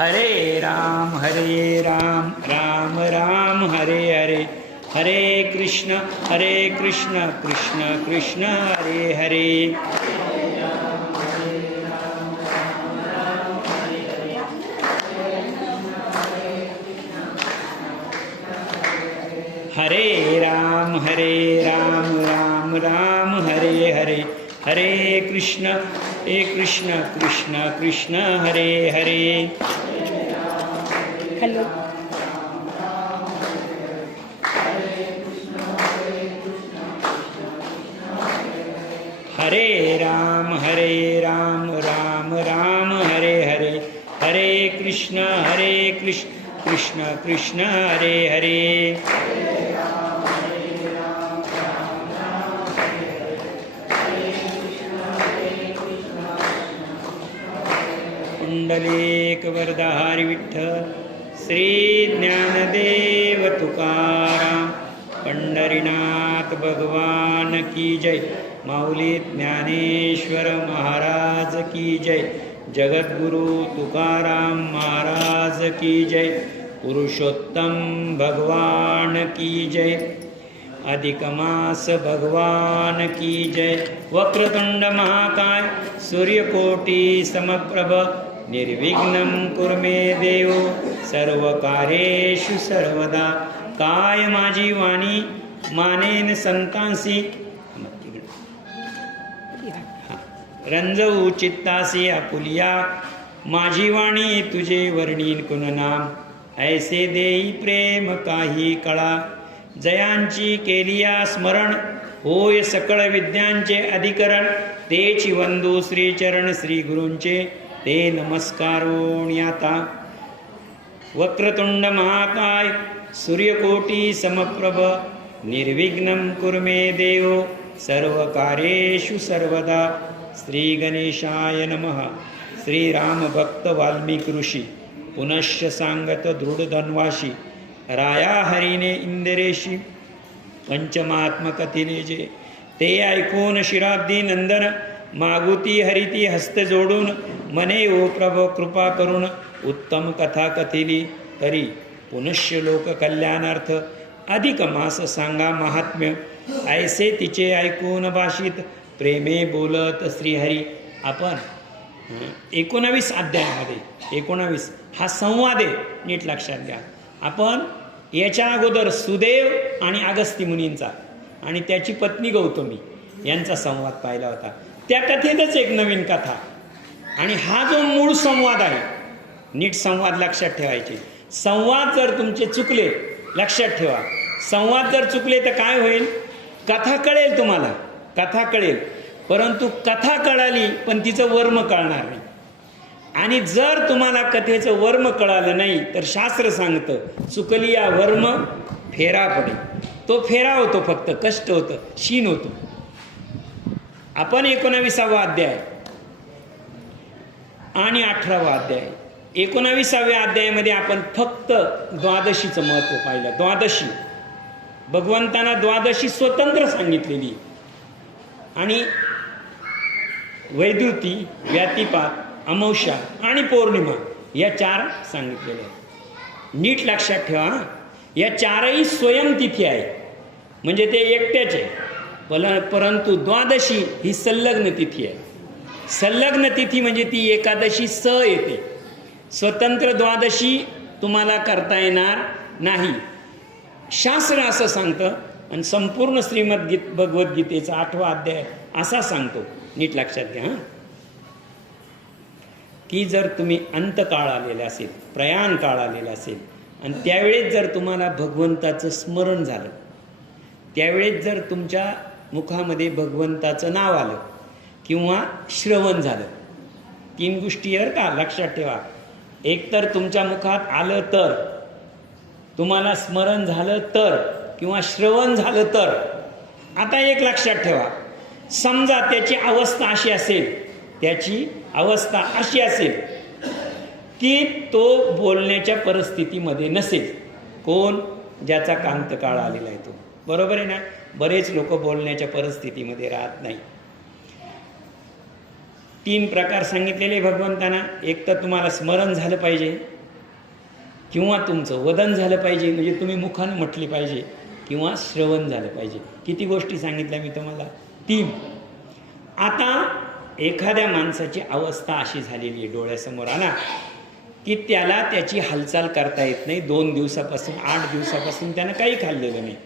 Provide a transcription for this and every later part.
हरे राम राम राम हरे हरे, हरे कृष्ण कृष्ण कृष्ण हरे हरे। हरे राम राम राम हरे हरे, हरे कृष्ण कृष्ण कृष्ण हरे हरे। हॅलो हरे राम राम राम हरे हरे, हरे कृष्ण कृष्ण कृष्ण हरे हरे। पुंडलिक वरदाहरी विठ्ठल, श्री ज्ञानदेव तुकाराम, पंढरीनाथ भगवान की जय, माऊली ज्ञानेश्वर महाराज की जय, जगद्गुरु तुकाराम महाराज की जय, पुरुषोत्तम भगवान की जय, अधिक मास भगवान की जय। वक्रतुंड महाकाय सूर्यकोटि समप्रभ, निर्विघ्नं कुरु मे देव, सर्वकार्येषु सर्वदा। काय माझी वाणी मानेन संतांसी, रंजवू चित्तासी आपुलिया, माझी वाणी तुझे वर्णीन कुण नाम, ऐसे देई प्रेम काही कळा, जयांची केलिया स्मरण, होय सकळ विद्यांचे अधिकरण, तेची वंदू श्री चरण श्री गुरूंचे, ते नमस्कारोण्याता। वक्रतुंड महाकाय सूर्यकोटि समप्रभ, निर्विघ्नं कुरु मे देव, सर्वकार्येषु सर्वदा। श्री गणेशाय नमः। श्री राम भक्त वाल्मीकि ऋषी, पुनश्च सांगत दृढ धन्वाशी, राया हरीने इंदिरेशी, पंचमात्मकथिने जे, ते ऐकून शिराब्दी नंदन, मागुती हरिती हस्त जोडून, मने ओ प्रभो कृपा करून, उत्तम कथा कथिली तरी, पुनश्य लोक कल्याणार्थ, अधिक मास सांगा महात्म्य, ऐसे तिचे ऐकून भाषित, प्रेमे बोलत श्रीहरी। आपण 19 अध्यायामध्ये 19 हा संवाद आहे, नीट लक्षात घ्या। आपण याच्या अगोदर सुदेव आणि अगस्ती मुनींचा आणि त्याची पत्नी गौतमी यांचा संवाद पाहिला होता। त्या कथेतच एक नवीन कथा, आणि हा जो मूळ संवाद आहे, नीट संवाद लक्षात ठेवायचे। संवाद जर तुमचे चुकले, लक्षात ठेवा, संवाद जर चुकले तर काय होईल? कथा कळेल तुम्हाला, कथा कळेल, परंतु कथा कळाली पण तिचं वर्म कळणार नाही। आणि जर तुम्हाला कथेचं वर्म कळालं नाही तर शास्त्र सांगतं, चुकली या वर्म फेरा पडे। तो फेरा होतो, फक्त कष्ट होतं, शीन होतो। आपण 19वा अध्याय आणि 18वा अध्याय, 19व्या अध्यायामध्ये आपण फक्त द्वादशीचं महत्त्व पाहिलं। द्वादशी, भगवंतांना द्वादशी स्वतंत्र सांगितलेली, आणि वैद्युती, व्यातिपात, अमावस्या आणि पौर्णिमा या 4 सांगितलेल्या आहेत। नीट लक्षात ठेवा, या 4ही स्वयंतिथी आहे, म्हणजे ते एकट्याचे, परंतु द्वादशी ही संलग्न तिथी आहे। संलग्न तिथी म्हणजे ती एकादशी स येते। स्वतंत्र द्वादशी तुम्हाला करता येणार नाही, शास्त्र असं सांगतं। आणि संपूर्ण भगवद्गीतेचा 8वा अध्याय असा सांगतो, नीट लक्षात घ्या, की जर तुम्ही अंतकाळ आलेला असेल, प्रयाण काळ आलेला असेल, आणि त्यावेळेस जर तुम्हाला भगवंताचं स्मरण झालं, त्यावेळेस जर तुमच्या मुखामध्ये भगवंताचं नाव आलं किंवा श्रवण झालं, 3 गोष्टी आहेत का, लक्षात ठेवा। एक तर तुमच्या मुखात आलं तर, तुम्हाला स्मरण झालं तर, किंवा श्रवण झालं तर। आता एक लक्षात ठेवा, समजा त्याची अवस्था अशी असेल, त्याची अवस्था अशी असेल की तो बोलण्याच्या परिस्थितीमध्ये नसेल। कोण? ज्याचा कांतकाळ आलेला आहे तो, बरोबर आहे ना। बरेच लोक बोलण्याच्या परिस्थितीमध्ये राहत नाही। 3 प्रकार सांगितलेले भगवंताना. एक तर तुम्हाला स्मरण झालं पाहिजे, किंवा तुमचं वदन झालं पाहिजे, म्हणजे तुम्ही मुखानं म्हटली पाहिजे, किंवा श्रवण झालं पाहिजे. किती गोष्टी सांगितल्या मी तुम्हाला? 3. आता एखाद्या माणसाची अवस्था अशी झालेली आहे डोळ्यासमोर आला की त्याला त्याची हालचाल करता येत नाही. 2 दिवसापासून 8 दिवसापासून त्यानं काही खाल्लेलं नाही.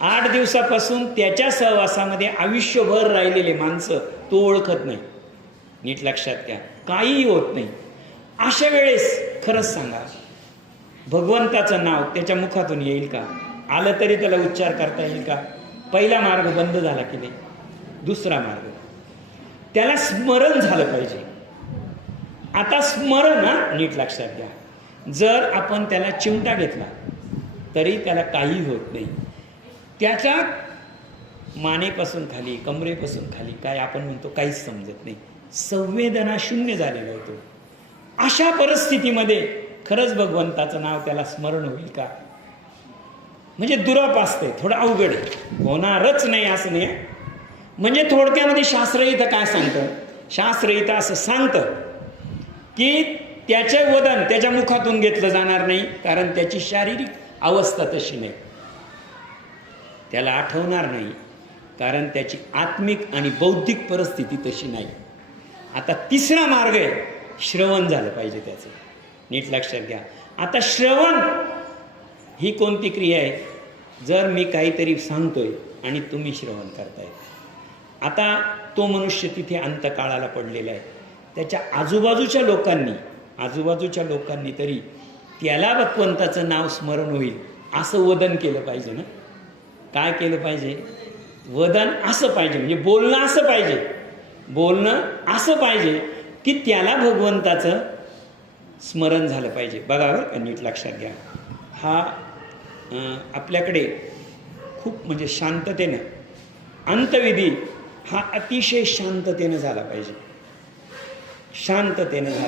8 दिवसापासून त्याच्या सहवासामध्ये आयुष्यभर राहिलेले माणसं तो ओळखत नाही. नीट लक्षात घ्या, काहीही होत नाही. अशा वेळेस खरंच सांगा, भगवंताचं नाव त्याच्या मुखातून येईल का? आलं तरी त्याला उच्चार करता येईल का? पहिला मार्ग बंद झाला की नाही. दुसरा मार्ग, त्याला स्मरण झालं पाहिजे. आता स्मरण, नीट लक्षात घ्या, जर आपण त्याला चिमटा घेतला तरी त्याला काही होत नाही. त्याच्या मानेपासून खाली, कमरेपासून खाली काय आपण म्हणतो काहीच समजत नाही. संवेदना शून्य झालेला होतो. अशा परिस्थितीमध्ये खरंच भगवंताचं नाव त्याला स्मरण होईल का? म्हणजे दुराप असते, थोडं अवघड आहे, होणारच नाही असं नाही. म्हणजे थोडक्यामध्ये शास्त्र इथं काय सांगतं? शास्त्र इथं असं सांगतं की त्याचे वदन त्याच्या मुखातून घेतलं जाणार नाही, कारण त्याची शारीरिक अवस्था तशी नाही. त्याला आठवणार नाही, कारण त्याची आत्मिक आणि बौद्धिक परिस्थिती तशी नाही. आता तिसरा मार्ग आहे, श्रवण झालं पाहिजे त्याचं. नीट लक्षात घ्या. आता श्रवण ही कोणती क्रिया आहे? जर मी काहीतरी सांगतोय आणि तुम्ही श्रवण करताय. आता तो मनुष्य तिथे अंतकाळाला पडलेला आहे. त्याच्या आजूबाजूच्या लोकांनी तरी त्याला भगवंताचं नाव स्मरण होईल असं वदन केलं पाहिजे ना. काय केलं पाहिजे? वदन असं पाहिजे, म्हणजे बोलणं असं पाहिजे की त्याला भगवंताचं स्मरण झालं पाहिजे. बघा बरं का, नीट लक्षात घ्या. हा आपल्याकडे खूप म्हणजे शांततेनं अंतविधी हा अतिशय शांततेनं झाला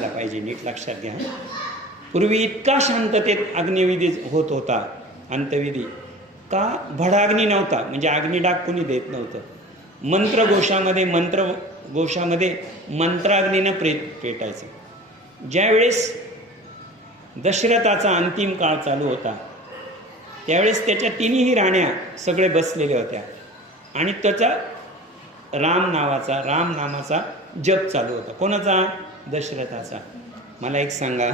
पाहिजे. नीट लक्षात घ्या. पूर्वी इतका शांततेत अग्निविधी होत होता, अंतविधी का? भडाग्नी नव्हता, म्हणजे अग्निडाग कोणी देत नव्हतं. मंत्रघोषामध्ये मंत्राग्नीनं पेटायचं. ज्यावेळेस दशरथाचा अंतिम काळ चालू होता त्यावेळेस त्याच्या 3ही राण्या सगळे बसलेल्या होत्या आणि त्याचा राम नामाचा जप चालू होता. कोणाचा? दशरथाचा. मला एक सांगा,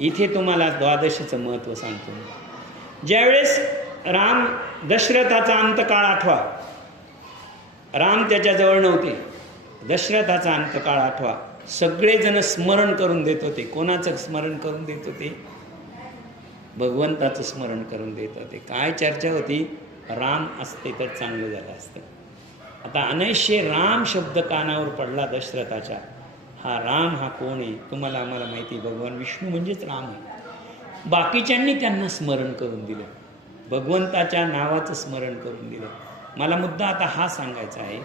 इथे तुम्हाला द्वादशीचं महत्त्व सांगतो. ज्यावेळेस दशरथाचा अंतकाळ आठवा, राम त्याच्याजवळ नव्हते, दशरथाचा अंतकाळ आठवा, सगळेजण स्मरण करून देत होते. कोणाचं स्मरण करून देत होते? भगवंताचं स्मरण करून देत होते. काय चर्चा होती? राम असते तर चांगलं झालं असतं. आता अनैश्य राम शब्द कानावर पडला दशरथाच्या. हा राम हा कोण आहे? तुम्हाला आम्हाला माहिती, भगवान विष्णू म्हणजेच राम आहे. बाकीच्यांनी त्यांना स्मरण करून दिलं, भगवंताच्या नावाचं स्मरण करून दिलं. मला मुद्दा आता हा सांगायचा आहे.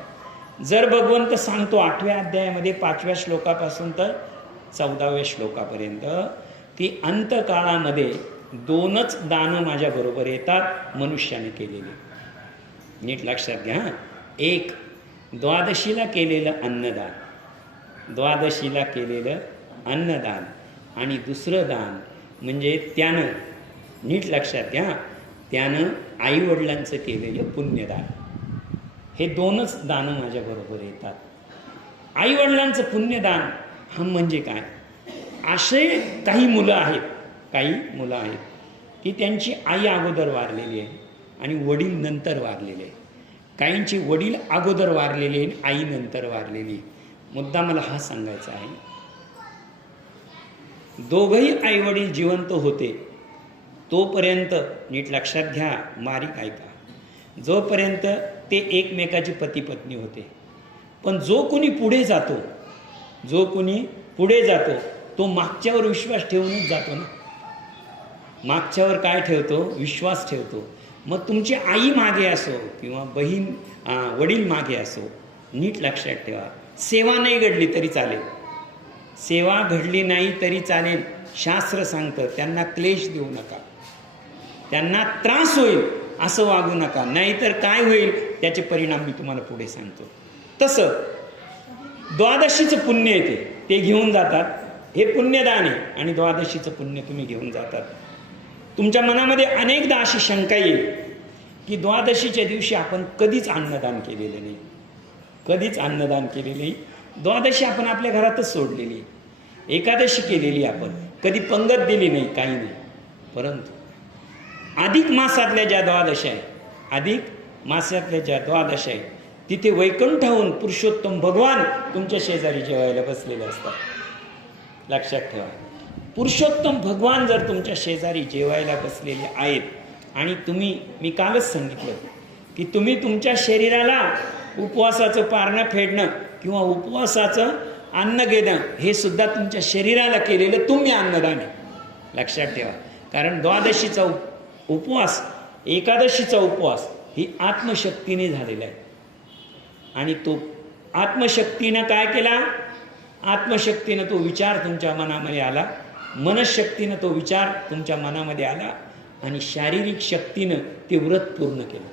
जर भगवंत सांगतो 8व्या अध्यायामध्ये 5व्या श्लोकापासून तर 14व्या श्लोकापर्यंत की अंतकाळामध्ये 2च दानं माझ्याबरोबर येतात मनुष्याने केलेले. नीट लक्षात घ्या. एक, द्वादशीला केलेलं अन्नदान, आणि दुसरं दान म्हणजे त्यानं, नीट लक्षात घ्या, त्यानं आईवडिलांचं केलेलं पुण्यदान. हे 2च दानं माझ्याबरोबर येतात. आईवडिलांचं पुण्यदान हा म्हणजे काय? असे काही मुलं आहेत की त्यांची आई अगोदर वारलेली आहे आणि वडील नंतर वारलेले आहे. काहींची वडील अगोदर वारलेले आहे, आई नंतर वारलेली. मुद्दा मला हा सांगायचा आहे, दोघंही आईवडील जिवंत होते तोपर्यंत, नीट लक्षात घ्या, मारीक ऐका, जोपर्यंत ते एकमेकाची पती पत्नी होते. पण जो कोणी पुढे जातो तो मागच्यावर विश्वास ठेवूनच जातो ना. मागच्यावर काय ठेवतो? विश्वास ठेवतो. मग तुमची आई मागे असो किंवा वडील मागे असो, नीट लक्षात ठेवा, सेवा नाही घडली तरी चालेल, सेवा घडली नाही तरी चालेल. शास्त्र सांगतं त्यांना क्लेश देऊ नका, त्यांना त्रास होईल असं वागू नका, नाहीतर काय होईल त्याचे परिणाम मी तुम्हाला पुढे सांगतो. तसं द्वादशीचं पुण्य येते ते घेऊन जातात. हे पुण्यदान आहे आणि द्वादशीचं पुण्य तुम्ही घेऊन जातात. तुमच्या मनामध्ये अनेकदा अशी शंका येईल की द्वादशीच्या दिवशी आपण कधीच अन्नदान केलेलं नाही, कधीच अन्नदान केलेलं नाही. द्वादशी आपण आपल्या घरातच सोडलेली, एकादशी केलेली, आपण कधी पंगत दिली नाही, काही नाही. परंतु अधिक मासातल्या ज्या द्वादशा आहे, अधिक मासातल्या ज्या द्वादशा आहे, तिथे वैकुंठाहून पुरुषोत्तम भगवान तुमच्या शेजारी जेवायला बसलेले असतात. लक्षात ठेवा, पुरुषोत्तम भगवान जर तुमच्या शेजारी जेवायला बसलेले आहेत आणि तुम्ही, मी कालच सांगितलं की तुम्ही तुमच्या शरीराला उपवासाचं पारणं फेडणं किंवा उपवासाचं अन्न घेणं हे सुद्धा तुमच्या शरीराला केलेलं तुम्ही अन्नदान आहे. लक्षात ठेवा, कारण द्वादशीचा उपवास, एकादशीचा उपवास ही आत्मशक्तीने झालेला आहे. आणि तो आत्मशक्तीनं काय केला, आत्मशक्तीनं तो विचार तुमच्या मनामध्ये आला, मनशक्तीनं तो विचार तुमच्या मनामध्ये आला आणि शारीरिक शक्तीनं ते व्रत पूर्ण केलं.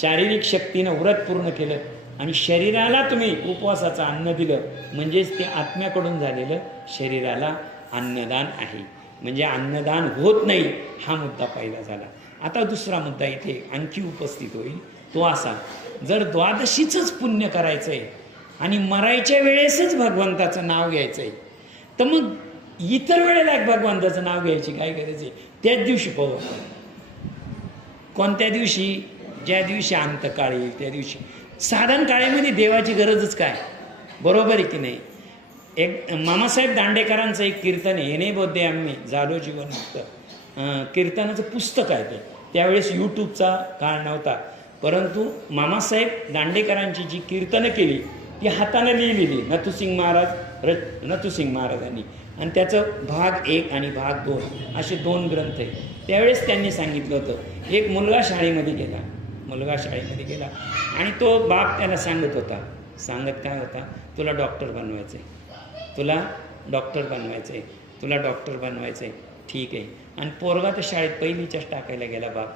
शारीरिक शक्तीनं व्रत पूर्ण केलं आणि शरीराला तुम्ही उपवासाचं अन्न दिलं, म्हणजेच ते आत्म्याकडून झालेलं शरीराला अन्नदान आहे. म्हणजे अन्नदान होत नाही हा मुद्दा पहिला झाला. आता दुसरा मुद्दा इथे आणखी उपस्थित होईल, तो असा, जर द्वादशीचंच पुण्य करायचं आहे आणि मरायच्या वेळेसच भगवंताचं नाव घ्यायचं आहे, तर मग इतर वेळेला भगवंताचं नाव घ्यायची काय गरज आहे? त्याच दिवशी पाहू. कोणत्या दिवशी? ज्या दिवशी अंतकाळ येईल त्या दिवशी. साधन काळेमध्ये देवाची गरजच काय? बरोबर आहे की नाही? एक मामासाहेब दांडेकरांचं एक कीर्तन आहे, येणे बोधे आम्ही झालो जीवन मुक्त, कीर्तनाचं पुस्तक आहे ते. त्यावेळेस यूट्यूबचा काळ नव्हता, परंतु मामासाहेब दांडेकरांची जी कीर्तनं केली ती हाताने लिहिलेली नथुसिंग महाराजांनी, आणि त्याचं भाग 1 आणि भाग 2 असे 2 ग्रंथ आहे. त्यावेळेस त्यांनी सांगितलं होतं, एक मुलगा शाळेमध्ये गेला आणि तो बाप त्याला सांगत काय होता, तुला डॉक्टर बनवायचं आहे, तुला डॉक्टर बनायचं आहे. ठीक आहे. आणि पोरगा तर शाळेत पहिलीच्याच टाकायला गेला बाप.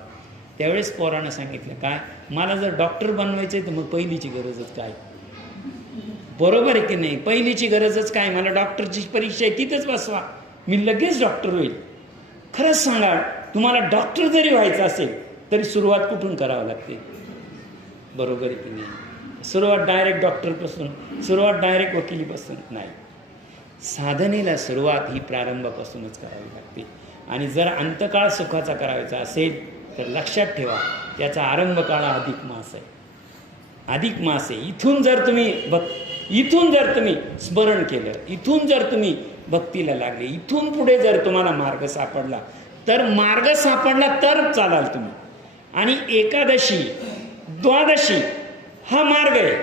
त्यावेळेस पोरानं सांगितलं काय, मला जर डॉक्टर बनवायचं आहे तर मग पहिलीची गरजच काय? बरोबर आहे की नाही? पहिलीची गरजच काय? मला डॉक्टरची परीक्षा आहे तिथंच बसवा, मी लगेच डॉक्टर होईल. खरंच सांगा, तुम्हाला डॉक्टर जरी व्हायचं असेल तरी सुरुवात कुठून करावं लागते? बरोबर आहे की नाही? सुरुवात डायरेक्ट डॉक्टरपासून, सुरुवात डायरेक्ट वकिलीपासून नाही. साधनेला सुरुवात ही प्रारंभापासूनच करावी लागते. आणि जर अंतकाळ सुखाचा करायचा असेल तर लक्षात ठेवा, त्याचा आरंभ काळ अधिक मास आहे. अधिक मास आहे. इथून जर तुम्ही स्मरण केलं, इथून जर तुम्ही भक्तीला लागले, इथून पुढे जर तुम्हाला मार्ग सापडला तर चालाल तुम्ही. आणि एकादशी, द्वादशी हा मार्ग आहे,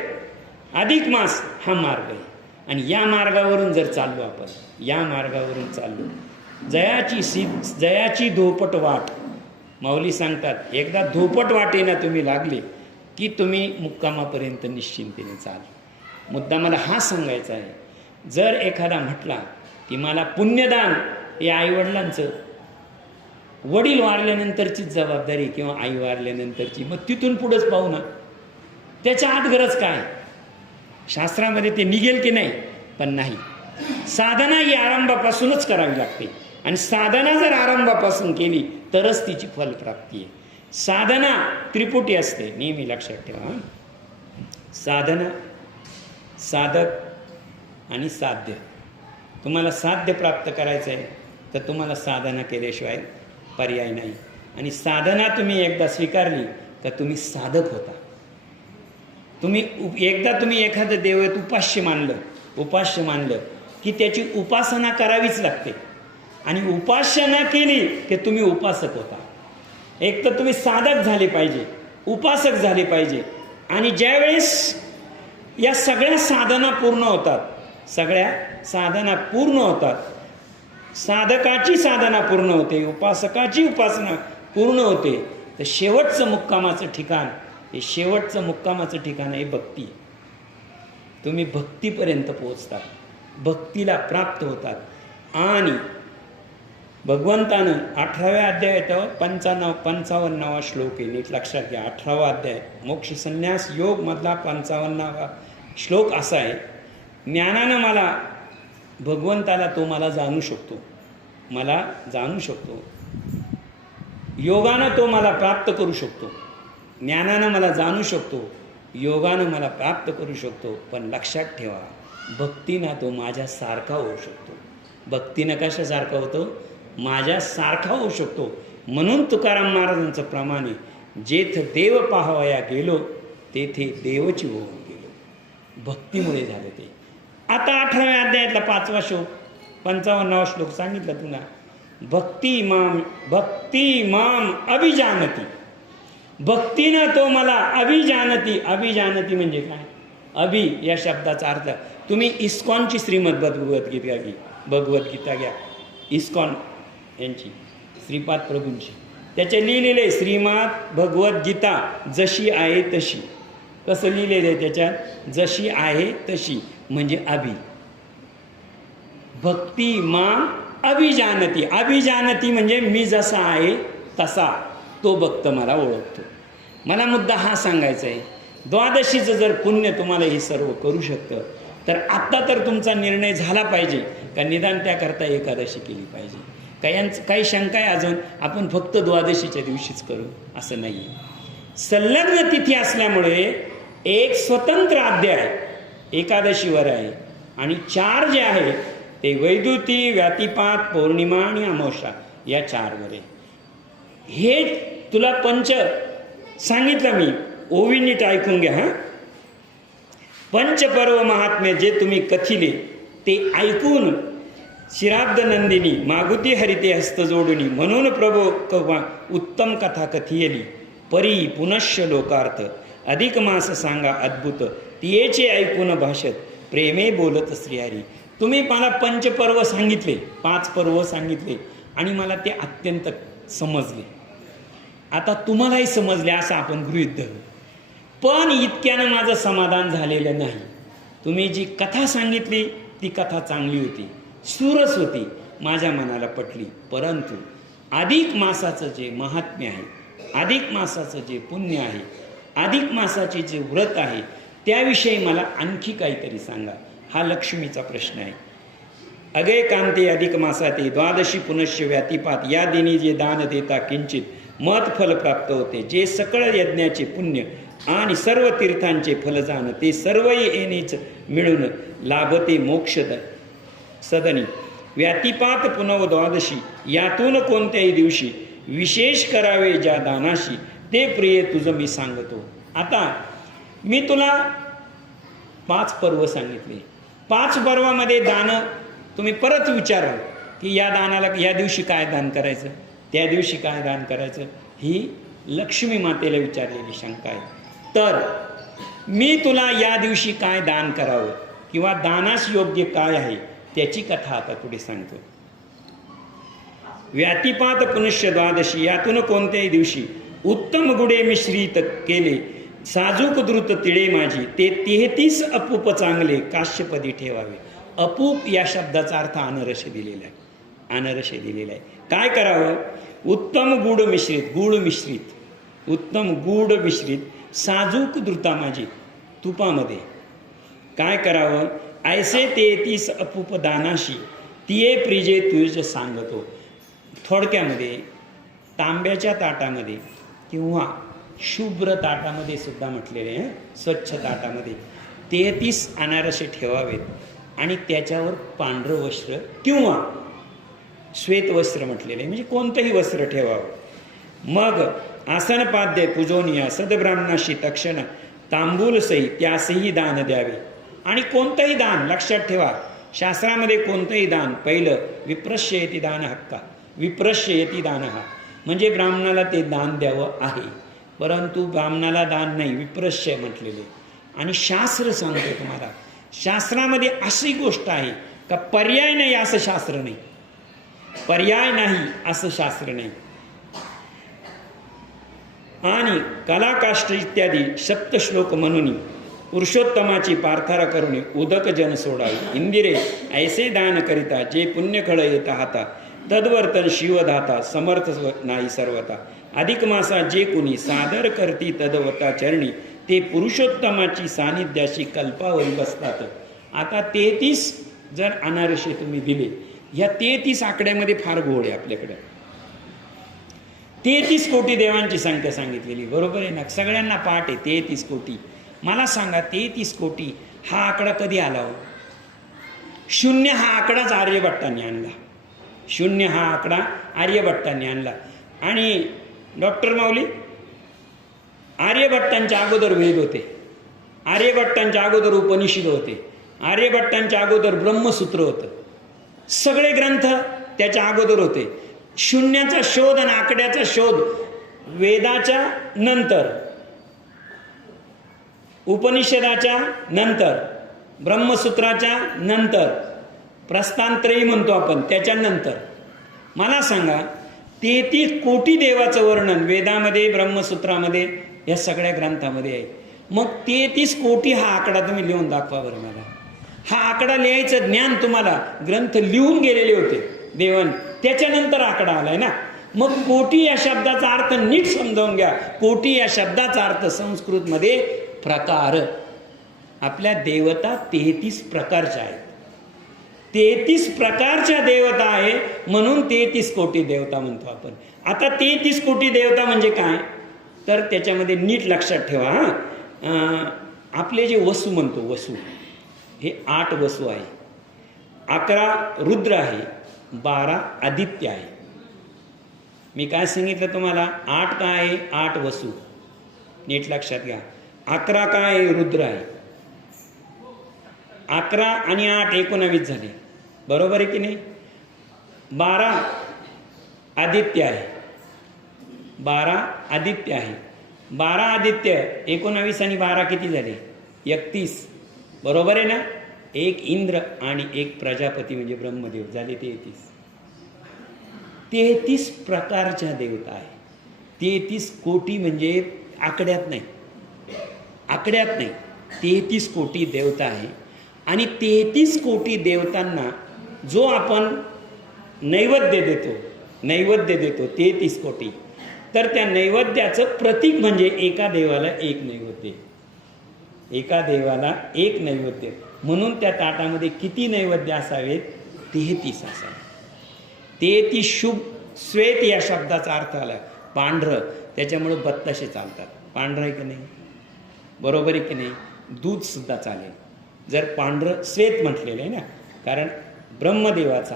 अधिक मास हा मार्ग आहे. आणि या मार्गावरून जर चाललो आपण, या मार्गावरून चाललो, जयाची धोपट वाट, माऊली सांगतात, एकदा धोपट वाटेना तुम्ही लागले की तुम्ही मुक्कामापर्यंत निश्चिंतेने चाल. मुद्दा मला हा सांगायचा आहे, जर एखादा म्हटला की मला पुण्यदान हे आईवडिलांचं, वडील वारल्यानंतरचीच जबाबदारी किंवा आई वारल्यानंतरची, मग तिथून पुढंच पाहू ना, त्याच्या आत गरज काय? शास्त्रामध्ये ते निघेल की नाही? पण नाही. साधना ही आरंभापासूनच करावी लागते. आणि साधना जर आरंभापासून केली तरच तिची फलप्राप्ती आहे. साधना त्रिपुटी असते, नेहमी लक्षात ठेवा. साधना, साधक आणि साध्य. तुम्हाला साध्य प्राप्त करायचं आहे तर तुम्हाला साधना केल्याशिवाय पर्याय नाही. आणि साधना तुम्ही एकदा स्वीकारली तर तुम्ही साधक होता. एकदा तुम्ही एखादं देवत उपास्य मानलं की त्याची उपासना करावीच लागते. आणि उपासना केली की तुम्ही उपासक होता. एक तर तुम्ही साधक झाले पाहिजे, उपासक झाले पाहिजे. आणि ज्यावेळेस या सगळ्या साधना पूर्ण होतात, साधकाची साधना पूर्ण होते, उपासकाची उपासना पूर्ण होते, तर शेवटचं मुक्कामाचं ठिकाण आहे भक्ती. तुम्ही भक्तीपर्यंत पोहोचतात, भक्तीला प्राप्त होतात. आणि भगवंतानं 18व्या अध्यायात 55वा श्लोक आहे, नीट लक्षात घ्या. 18वा अध्याय मोक्ष संन्यास योग मधला 55वा श्लोक असा आहे ज्ञानानं मला भगवंताला तो मला जाणू शकतो, मला जाणू शकतो. योगानं तो मला प्राप्त करू शकतो. ज्ञानानं मला जाणू शकतो, योगानं मला प्राप्त करू शकतो. पण लक्षात ठेवा, भक्तीनं तो माझ्यासारखा होऊ शकतो. भक्तीनं कशासारखा होतो? माझ्यासारखा होऊ शकतो. म्हणून तुकाराम महाराजांचं प्रमाणे जेथ देव पाहावया गेलो तेथे देवची होऊन गेलो. भक्तीमुळे झालं ते. आता 18व्या अध्यायातला 5वा श्लोक 55वा श्लोक सांगितलं तुला. भक्ती माम अभिजानती. भक्तीनं तो मला अभिजानती. अभिजानती म्हणजे काय? अभि या शब्दाचा अर्थ तुम्ही इस्कॉनची श्रीमद भगवद्गीता घ्या. इस्कॉन यांची श्रीपाद प्रभूंची, त्याचे लिहिलेले श्रीमद भगवद्गीता जशी आहे तशी. कसं लिहिलेलं आहे त्याच्यात? जशी आहे तशी म्हणजे अभि. भक्ती माम अभिजानती. अभिजानती म्हणजे मी जसा आहे तसा तो भक्त मला ओळखतो. मला मुद्दा हा सांगायचा आहे, द्वादशीचं जर पुण्य तुम्हाला हे सर्व करू शकतं तर आत्ता तर तुमचा निर्णय झाला पाहिजे का निदान त्याकरता एकादशी केली पाहिजे. काही शंका आहे अजून, आपण फक्त द्वादशीच्या दिवशीच करू असं नाही आहे. संलग्न तिथी असल्यामुळे एक स्वतंत्र अध्याय एकादशीवर आहे आणि 4 जे आहे ते वैदुती, व्यातिपात, पौर्णिमा आणि अमावस्या या 4वर आहे. हे तुला पंच सांगितलं मी, ओवी नीट ऐकून घ्या. हा पंचपर्व महात्म्य जे तुम्ही कथिले ते ऐकून श्राद्ध नंदिनी मागुती हरिते हस्त जोडुनी म्हणून प्रभो कवा उत्तम कथा कथियली परी पुनश्य लोकार्थ अधिक मास सांगा अद्भुत तियेचे ऐकून भाषत प्रेमे बोलत श्रीहरी. तुम्ही मला पंचपर्व सांगितले, 5 पर्व सांगितले आणि मला ते अत्यंत समजले. आता तुम्हालाही समजले असं आपण गृहीत धरू. पण इतक्यानं माझं समाधान झालेलं नाही. तुम्ही जी कथा सांगितली ती कथा चांगली होती, सुरस होती, माझ्या मनाला पटली. परंतु अधिक मासाचं जे महात्म्य आहे, अधिक मासाचं जे पुण्य आहे, अधिक मासाचे जे व्रत आहे त्याविषयी मला आणखी काहीतरी सांगा. हा लक्ष्मीचा प्रश्न आहे. अगय कांते अधिक मासाते द्वादशी पुनश्य व्यातिपात या दिनी जे दान देता किंचित मत फल प्राप्त होते. जे सकळ यज्ञाचे पुण्य आणि सर्व तीर्थांचे फल जाण ते सर्वही येणेच मिळून लाभते मोक्ष सदनी. व्यातिपात पुनव द्वादशी यातून कोणत्याही दिवशी विशेष करावे ज्या दानाशी ते प्रिय तुझं मी सांगतो. आता मी तुला 5 पर्व सांगितले. 5 पर्वामध्ये दान तुम्ही परत विचाराल की या दानाला या दिवशी काय दान करायचं, त्या दिवशी काय दान करायचं, ही लक्ष्मी मातेला विचारलेली शंका आहे. तर मी तुला या दिवशी काय दान करावं किंवा दानास योग्य काय आहे त्याची कथा आता पुढे सांगतो. व्यातिपात पुनश्य द्वादशी यातून कोणत्याही दिवशी उत्तम गुडे मिश्रित केले साजूक द्रुत तिळे माझी ते 33 अपूप चांगले काश्यपदी ठेवावे. अपूप या शब्दाचा अर्थ अनरसे दिलेला आहे. अनरसे दिलेला आहे. काय करावं? उत्तम गुड मिश्रित उत्तम गुड मिश्रित साजूक द्रुता माझी तुपामध्ये काय करावं? ऐसे 33 अपूप दानाशी तिये प्रिजे तुझ सांगतो. थोडक्यामध्ये तांब्याच्या ताटामध्ये किंवा शुभ्र ताटामध्ये सुद्धा म्हटलेले आहे, स्वच्छ ताटामध्ये 33 अनारसे ठेवावेत आणि त्याच्यावर पांढरं वस्त्र किंवा श्वेत वस्त्र म्हटलेले म्हणजे कोणतंही वस्त्र ठेवावं. मग आसनपाद्य पूजोनिया सदब्राह्मणाशी तक्षण तांबूलसही त्यासही दान द्यावे. आणि कोणतंही दान लक्षात ठेवा, शास्त्रामध्ये कोणतंही दान पहिलं विप्रश्य येती दान हक्का, विप्रश्य येती दान हा म्हणजे ब्राह्मणाला ते दान द्यावं आहे. परंतु ब्राह्मणाला दान नाही, विप्रश्य म्हटलेले. आणि शास्त्र सांगतो तुम्हाला, शास्त्रामध्ये अशी गोष्ट आहे का पर्याय नाही असं शास्त्र नाही, पर्याय नाही असं शास्त्र नाही. आणि कलाकाष्ठ इत्यादी सप्तश्लोक म्हणून पुरुषोत्तमाची प्रार्थना करून उदक जन सोडावे. इंदिरे ऐसे दान करिता जे पुण्यखळ येत हाता तद्वर्तन शिवदाता समर्थ नाही सर्वता. अधिक मासा जे कुणी सादर करती तदवता चरणी ते पुरुषोत्तमाची सानिध्याशी कल्पावरी बसतात. आता 33 जर अनारसे तुम्ही दिले, ह्या 33 आकड्यामध्ये फार गोड आहे आपल्याकडे. 33 कोटी देवांची संख्या सांगितलेली, बरोबर आहे ना? सगळ्यांना पाठ आहे 33 कोटी. मला सांगा 33 कोटी हा आकडा कधी आला हो? शून्य हा आकडाच आर्यभट्टांनी आणला. शून्य हा आकडा आर्यभट्टांनी आणला. आणि डॉक्टर माऊली, आर्यभट्टांच्या अगोदर वेद होते, आर्यभट्टांच्या अगोदर उपनिषद होते, आर्यभट्टांच्या अगोदर ब्रह्मसूत्र होतं, सगळे ग्रंथ त्याच्या अगोदर होते. शून्याचा शोध आणि आकड्याचा शोध वेदाच्या नंतर, उपनिषदाच्या नंतर, ब्रह्मसूत्राच्या नंतर, प्रस्थानत्रयी म्हणतो आपण त्याच्यानंतर. मला सांगा 33 कोटी देवाचं वर्णन वेदामध्ये, ब्रह्मसूत्रामध्ये, या सगळ्या ग्रंथामध्ये आहे. मग 33 कोटी हा आकडा तुम्ही लिहून दाखवा बरं मला. हा आकडा लिहायचं ज्ञान तुम्हाला ग्रंथ लिहून गेलेले होते देवन, त्याच्यानंतर आकडा आलाय ना. मग कोटी या शब्दाचा अर्थ नीट समजावून घ्या. कोटी या शब्दाचा अर्थ संस्कृतमध्ये प्रकार. आपल्या देवता 33 प्रकारच्या आहेत. 33 प्रकारच्या देवता आहे म्हणून 33 कोटी देवता म्हणतो आपण. आता 33 कोटी देवता म्हणजे काय, तर त्याच्यामध्ये नीट लक्षात ठेवा. आपले जे वसू म्हणतो, वसू हे 8 वसू आहे, 11 रुद्र आहे, 12 आदित्य आहे. मी काय सांगितलं तुम्हाला, 8 काय आहे, 8 वसू, नीट लक्षात घ्या. 11 काय आहे, रुद्र आहे. 11 आणि 8 19 झाले, बरोबर आहे की नाही? 12 आदित्य आहे, 12 आदित्य आहे. 12 आदित्य 19 आणि 12 किती झाले, 31, बरोबर आहे ना? एक इंद्र आणि एक प्रजापती म्हणजे ब्रह्मदेव झाले 33. 33 प्रकारच्या देवता आहे. 33 कोटी म्हणजे आकड्यात नाही, आकड्यात नाही, 33 कोटी देवता आहे. आणि 33 कोटी देवतांना जो आपण नैवेद्य देतो, नैवेद्य देतो 33 कोटी, तर त्या नैवेद्याचं प्रतीक म्हणजे एका देवाला एक नैवेद्य, एका देवाला एक नैवेद्य. म्हणून त्या ताटामध्ये किती नैवेद्य असावेत, 33 असावे. 33 शुभ. श्वेत या शब्दाचा अर्थ आला पांढरं, त्याच्यामुळे बत्ताशे चालतात. पांढरं आहे की नाही, बरोबर आहे की नाही? दूध सुद्धा चालेल जर पांढरं श्वेत म्हटलेलं आहे ना, कारण ब्रह्मदेवाचा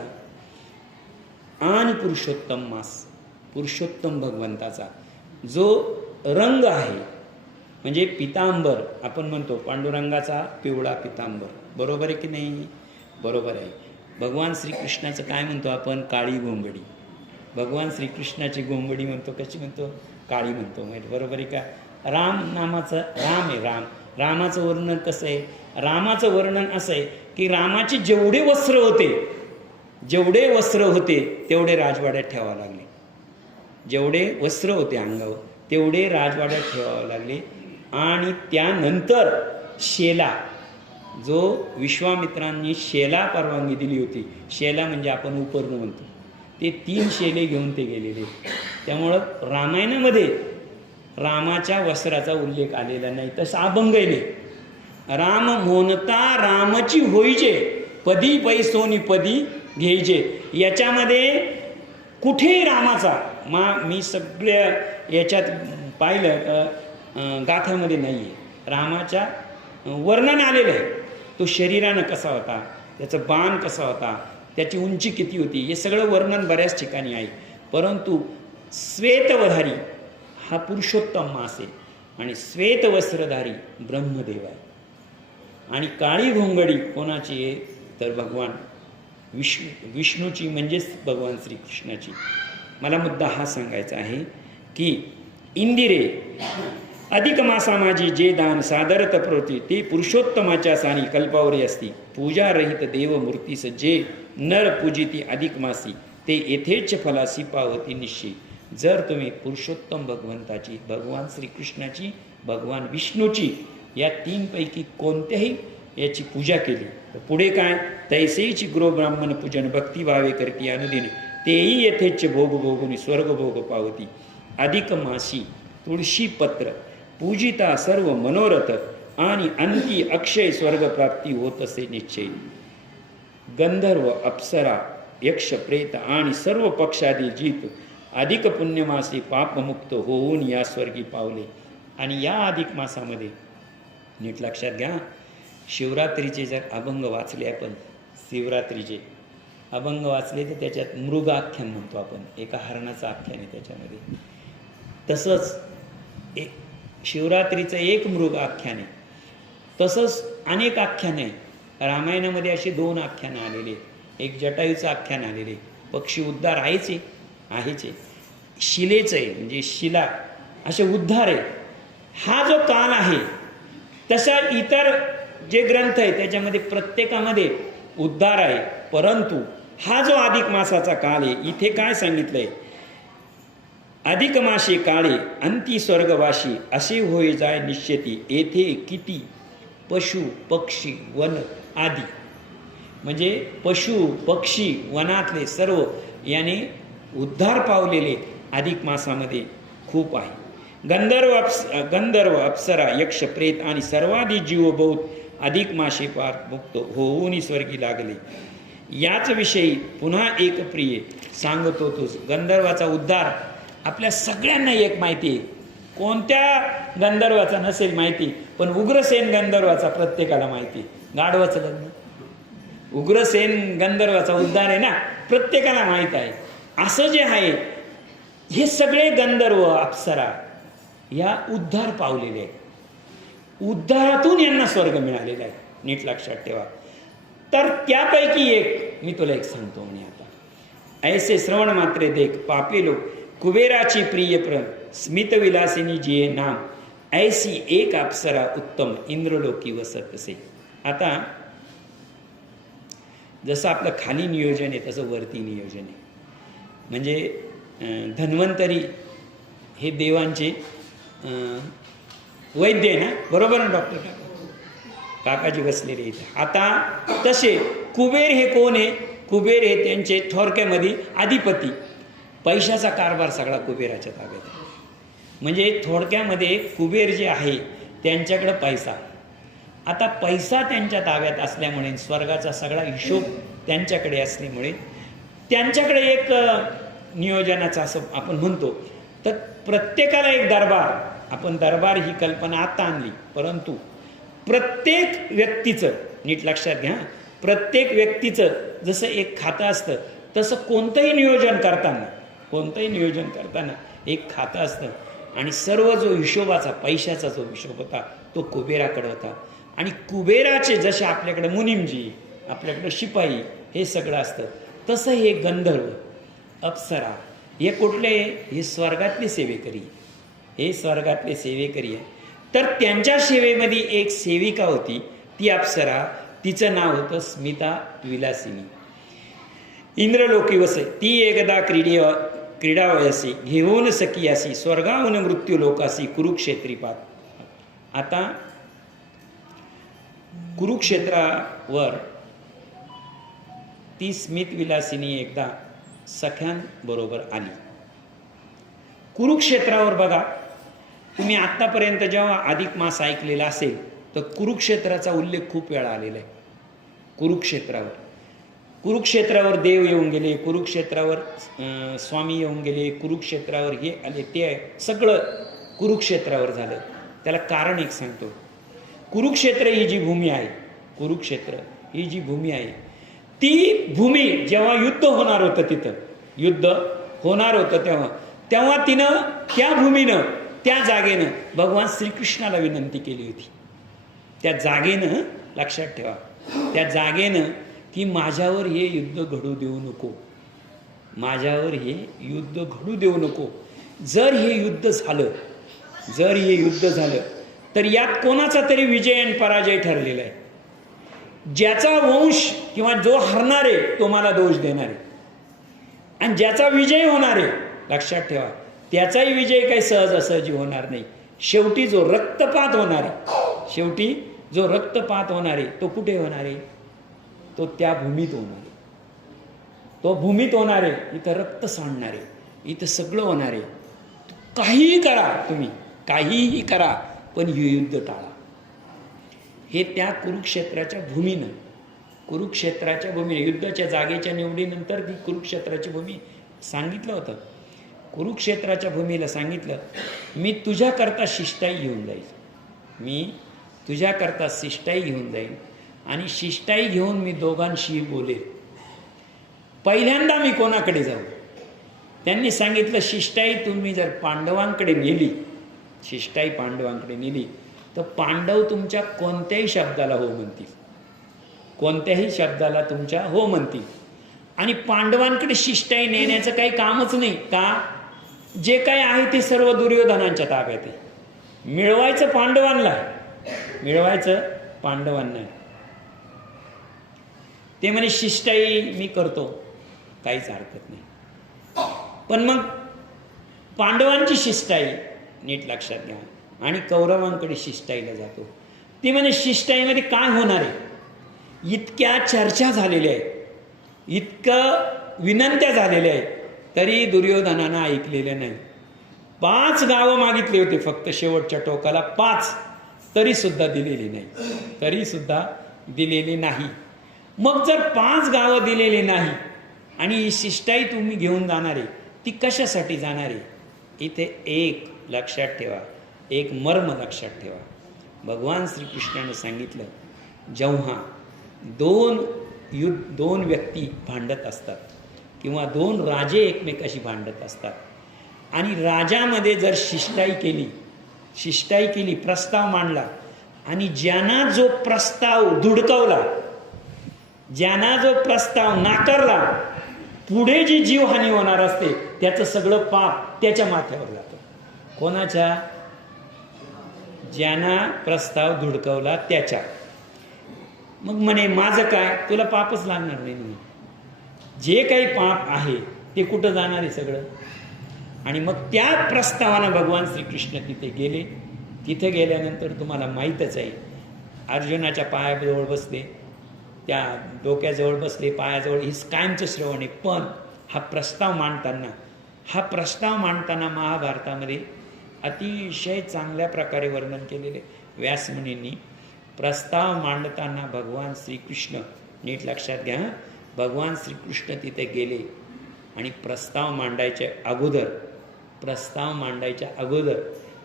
आणि पुरुषोत्तम मास, पुरुषोत्तम भगवंताचा जो रंग आहे म्हणजे पितांबर, आपण म्हणतो पांडुरंगाचा पिवळा पितांबर, बरोबर आहे की नाही? बरोबर आहे. भगवान श्रीकृष्णाचं काय म्हणतो आपण, काळी घोंगडी. भगवान श्रीकृष्णाची घोंगडी म्हणतो, कशी म्हणतो, काळी म्हणतो, माहिती, बरोबर आहे का? राम नामाचं, राम आहे, राम. रामाचं वर्णन कसं आहे, रामाचं वर्णन असं आहे की रामाचे जेवढे वस्त्र होते, जेवढे वस्त्र होते तेवढे राजवाड्यात ठेवावं लागले. जेवढे वस्त्र होते अंगावर तेवढे राजवाड्यात ठेवावं लागले. आणि त्यानंतर शेला, जो विश्वामित्रांनी शेला परवानगी दिली होती, शेला म्हणजे आपण उपर्ण म्हणतो, ते 3 शेले घेऊन ते गेलेले. त्यामुळं रामायणामध्ये रामाच्या वस्त्राचा उल्लेख आलेला नाही. तसं अभंगले राम म्हणता रामची होईचे, पदी पैसोनी पदी घ्यायचे, याच्यामध्ये कुठेही रामाचा मी सगळ्या याच्यात पाहिलं गाथ्यामध्ये नाही आहे, रामाच्या वर्णन आलेलं आहे. तो शरीरानं कसा होता, त्याचं बाण कसा होता, त्याची उंची किती होती, हे सगळं वर्णन बऱ्याच ठिकाणी आहे. परंतु श्वेतवधारी हा पुरुषोत्तम मास आहे आणि श्वेतवस्त्रधारी ब्रह्मदेव आहे. आणि काळी घोंगडी कोणाची आहे, तर भगवान विष्णूची, म्हणजेच भगवान श्रीकृष्णाची. मला मुद्दा हा सांगायचा आहे की इंदिरे अधिक मासा माझी जे दान सादरत प्रवृत्ती ते पुरुषोत्तमाच्या सानी कल्पावरी असती. पूजा रहित देवमूर्तीस जे नर पूजिती अधिक मासी ते येथेच फलासी पावती निश्चित. जर तुम्ही पुरुषोत्तम भगवंताची, भगवान श्रीकृष्णाची, भगवान विष्णूची या 3 पैकी कोणत्याही याची पूजा केली तर पुढे काय, तैसेची गृह ब्राह्मण पूजन भक्ती भावे करती अनुदिन तेही येथेच भोग भोगुनी स्वर्ग भोग पावती. अधिक मासी तुळशी पत्र पूजिता सर्व मनोरथ आणि अंती अक्षय स्वर्गप्राप्ती होत असे निश्चय. गंधर्व, अप्सरा, यक्ष, प्रेत आणि सर्व पक्षादी जीत अधिक पुण्यमासी पापमुक्त होऊन या स्वर्गी पावले. आणि या अधिक मासामध्ये नीट लक्षात घ्या, शिवरात्रीचे जर अभंग वाचले आपण, शिवरात्रीचे अभंग वाचले तर त्याच्यात मृगाख्यान म्हणतो आपण, एका हरणाचं आख्यान आहे त्याच्यामध्ये. तसंच शिवरात्रीचं एक मृग आख्यान आहे. तसंच अनेक आख्यान आहे. रामायणामध्ये अशी 2 आख्यानं आलेली आहेत. एक जटायूचं आख्यान आलेले, पक्षी उद्धार आहेच आहे, शिलेचं आहे म्हणजे शिला, असे उद्धार आहे. हा जो काल आहे तसा इतर जे ग्रंथ आहे त्याच्यामध्ये प्रत्येकामध्ये उद्धार आहे. परंतु हा जो अधिक मासाचा काल आहे, इथे काय सांगितलंय, अधिक मासे काळे अंती स्वर्गवाशी असे होय जाय निश्चिती. येथे किती पशु पक्षी वन आदी, म्हणजे पशु पक्षी वनातले सर्व याने उद्धार पावलेले अधिक मासामध्ये खूप आहे. गंधर्व, अप्सरा, यक्ष, प्रेत आणि सर्वाधिक जीव बहुत अधिक मासे पार मुक्त होऊन स्वर्गी लागले. याच विषयी पुन्हा एक प्रिय सांगतो तोच. गंधर्वाचा उद्धार आपल्या सगळ्यांना एक माहिती आहे. कोणत्या गंधर्वाचा नसेल माहिती, पण उग्रसेन गंधर्वाचा प्रत्येकाला माहिती. गाढवाचं लग्न, उग्रसेन गंधर्वाचा उद्धार आहे ना, प्रत्येकाला माहीत आहे. असं जे आहे, हे सगळे गंधर्व अप्सरा या उद्धार पावलेले आहेत. उद्धारातून यांना स्वर्ग मिळालेला आहे. नीट लक्षात ठेवा. तर त्यापैकी एक मी तुला एक सांगतो म्हणे आता. ऐसे श्रवण मात्रे देख पापी लोक कुबेराची प्रिय स्मितविलासिनी जिये नाम ऐसी एक अप्सरा उत्तम इंद्रलोकी वसत असे. आता जसं आपलं खाली नियोजन आहे तसं वरती नियोजन आहे. म्हणजे धन्वंतरी हे देवांचे वैद्य आहे ना, बरोबर ना डॉक्टर काकाजी बसलेले इथे. आता तसे कुबेर हे कोण आहे, कुबेर हे त्यांचे थोडक्यामध्ये अधिपती. पैशाचा कारभार सगळा कुबेराच्या ताब्यात आहे. म्हणजे थोडक्यामध्ये कुबेर जे आहे त्यांच्याकडं पैसा. आता पैसा त्यांच्या ताब्यात असल्यामुळे, स्वर्गाचा सगळा हिशोब त्यांच्याकडे असल्यामुळे त्यांच्याकडे एक नियोजनाचा असं आपण म्हणतो. तर प्रत्येकाला एक दरबार, आपण दरबार ही कल्पना आता आणली, परंतु प्रत्येक व्यक्तीचं नीट लक्षात घ्या, प्रत्येक व्यक्तीचं जसं एक खातं असतं तसं कोणतंही नियोजन करताना एक खातं असतं. आणि सर्व जो हिशोबाचा पैशाचा जो हिशोब होता तो कुबेराकडे होता. आणि कुबेराचे जसे आपल्याकडे मुनिमजी, आपल्याकडे शिपाई हे सगळं असतं, तसं हे गंधर्व अप्सरा हे कुठले, हे स्वर्गातले सेवेकरी, हे स्वर्गातले सेवेकरी आहे. तर त्यांच्या सेवेमध्ये एक सेविका होती, ती अप्सरा, तिचं नाव होतं स्मिता विलासिनी. इंद्रलोकी वसे ती एकदा क्रीडावयसी घेऊन सखियासी स्वर्गाहून मृत्यू लोकासी कुरुक्षेत्री पात. आता कुरुक्षेत्रावर ती स्मित विलासिनी एकदा सख्यांबरोबर आली. कुरुक्षेत्रावर बघा, तुम्ही आत्तापर्यंत जेव्हा अधिक मास ऐकलेला असेल तर कुरुक्षेत्राचा उल्लेख खूप वेळा आलेला आहे. कुरुक्षेत्रावर देव येऊन गेले, कुरुक्षेत्रावर स्वामी येऊन गेले, कुरुक्षेत्रावर हे आले, ते सगळं कुरुक्षेत्रावर झालं. त्याला कारण एक सांगतो. कुरुक्षेत्र ही जी भूमी आहे, कुरुक्षेत्र ही जी भूमी आहे, ती भूमी जेव्हा युद्ध होणार होतं, तिथं युद्ध होणार होतं तेव्हा तिनं त्या भूमीनं, त्या जागेनं भगवान श्रीकृष्णाला विनंती केली होती. त्या जागेनं लक्षात ठेवा, त्या जागेनं की माझ्यावर हे युद्ध घडू देऊ नको, माझ्यावर हे युद्ध घडू देऊ नको. जर हे युद्ध झालं तर यात कोणाचा तरी विजय आणि पराजय ठरलेला आहे. ज्याचा वंश किंवा जो हरणार आहे तो मला दोष देणार आहे, आणि ज्याचा विजय होणार आहे लक्षात ठेवा त्याचाही विजय काही सहजासहजी होणार नाही. शेवटी जो रक्तपात होणार आहे तो कुठे होणार आहे, तो त्या भूमीत होणार आहे. तो भूमीत होणार आहे, इथं रक्त सांडणार आहे, इथं सगळं होणार आहे. काहीही करा, तुम्ही काहीही करा, पण हे युद्ध टाळा. हे त्या कुरुक्षेत्राच्या भूमीनं, कुरुक्षेत्राच्या भूमीनं, युद्धाच्या जागेच्या निवडीनंतर ती कुरुक्षेत्राची भूमी सांगितलं होतं. कुरुक्षेत्राच्या भूमीला सांगितलं, मी तुझ्याकरता शिष्टाई घेऊन जाईल, मी तुझ्याकरता शिष्टाई घेऊन जाईल आणि शिष्टाई घेऊन मी दोघांशी बोलेल. पहिल्यांदा मी कोणाकडे जाऊ? त्यांनी सांगितलं, शिष्टाई तुम्ही जर पांडवांकडे नेली, शिष्टाई पांडवांकडे नेली तर पांडव तुमच्या कोणत्याही शब्दाला हो म्हणतील, कोणत्याही शब्दाला तुमच्या हो म्हणतील. आणि पांडवांकडे शिष्टाई नेण्याचं काही कामच नाही का? जे काही आहे ते सर्व दुर्योधनांच्या ताब्यात आहे. मिळवायचं पांडवांना, मिळवायचं पांडवांना. ते म्हणे शिष्टाई मी करतो, काहीच हरकत नाही. पण मग पांडवांची शिष्टाई नीट लक्षात घ्या आणि कौरवांकडे शिष्टाईला जातो. ती म्हणे शिष्टाईमध्ये काय होणार आहे? इतक्या चर्चा झालेल्या आहेत, इतकं विनंत्या झालेल्या आहेत, तरी दुर्योधनानं ऐकलेलं नाही. 5 गावं मागितली होती फक्त शेवटच्या टोकाला, 5, तरी सुद्धा दिलेली नाही, तरी सुद्धा दिलेली नाही. मग जर 5 गावं दिलेली नाही आणि ही शिष्टाई तुम्ही घेऊन जाणार आहे, ती कशासाठी जाणार आहे? इथे एक लक्षात ठेवा, एक मर्म लक्षात ठेवा. भगवान श्रीकृष्णाने सांगितलं, जेव्हा दोन व्यक्ती भांडत असतात किंवा 2 राजे एकमेकाशी भांडत असतात आणि राजामध्ये जर शिष्टाई केली, प्रस्ताव मांडला आणि ज्यांना जो प्रस्ताव धुडकावला, ज्यांना जो प्रस्ताव नाकारला, पुढे जी जीवहानी होणार असते त्याचं सगळं पाप त्याच्या माथ्यावर जातं. कोणाच्या? ज्यांना प्रस्ताव धुडकावला त्याच्या. मग म्हणे माझं काय? तुला पापच लागणार नाही. जे काही पाप आहे ते कुठं जाणार आहे सगळं? आणि मग त्या प्रस्तावानं भगवान श्रीकृष्ण तिथे गेले. तिथे गेल्यानंतर तुम्हाला माहीतच आहे, अर्जुनाच्या पायाजवळ बसले, त्या डोक्याजवळ बसले, पायाजवळ, ही कायमचं श्रवण आहे. पण हा प्रस्ताव मांडताना महाभारतामध्ये अतिशय चांगल्या प्रकारे वर्णन केलेले व्यासमुनींनी. प्रस्ताव मांडताना भगवान श्रीकृष्ण, नीट लक्षात घ्या, भगवान श्रीकृष्ण तिथे गेले आणि प्रस्ताव मांडायच्या अगोदर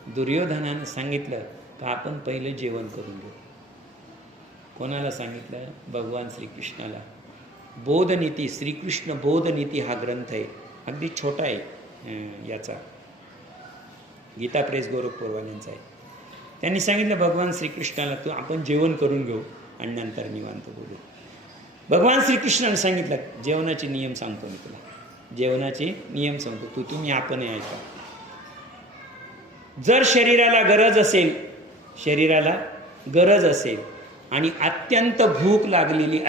दुर्योधनानं सांगितलं का आपण पहिलं जेवण करून घेऊ. कोणाला सांगितलं? भगवान श्रीकृष्णाला. बोधनीती, श्रीकृष्ण बोधनीती हा ग्रंथ आहे, अगदी छोटा आहे, याचा गीता प्रेस गोरखपूरवाल्यांचा आहे. त्यांनी सांगितलं भगवान श्रीकृष्णाला, तू आपण जेवण करून घेऊ आणि नंतर निवांत बोलू. भगवान श्रीकृष्णाने सांगितलं, जेवणाचे नियम सांगतो मी तुला, जेवणाचे नियम सांगतो, तुम्ही आपण ऐका. जर शरीराला गरज असेल आणि अत्यंत भूक लागलेली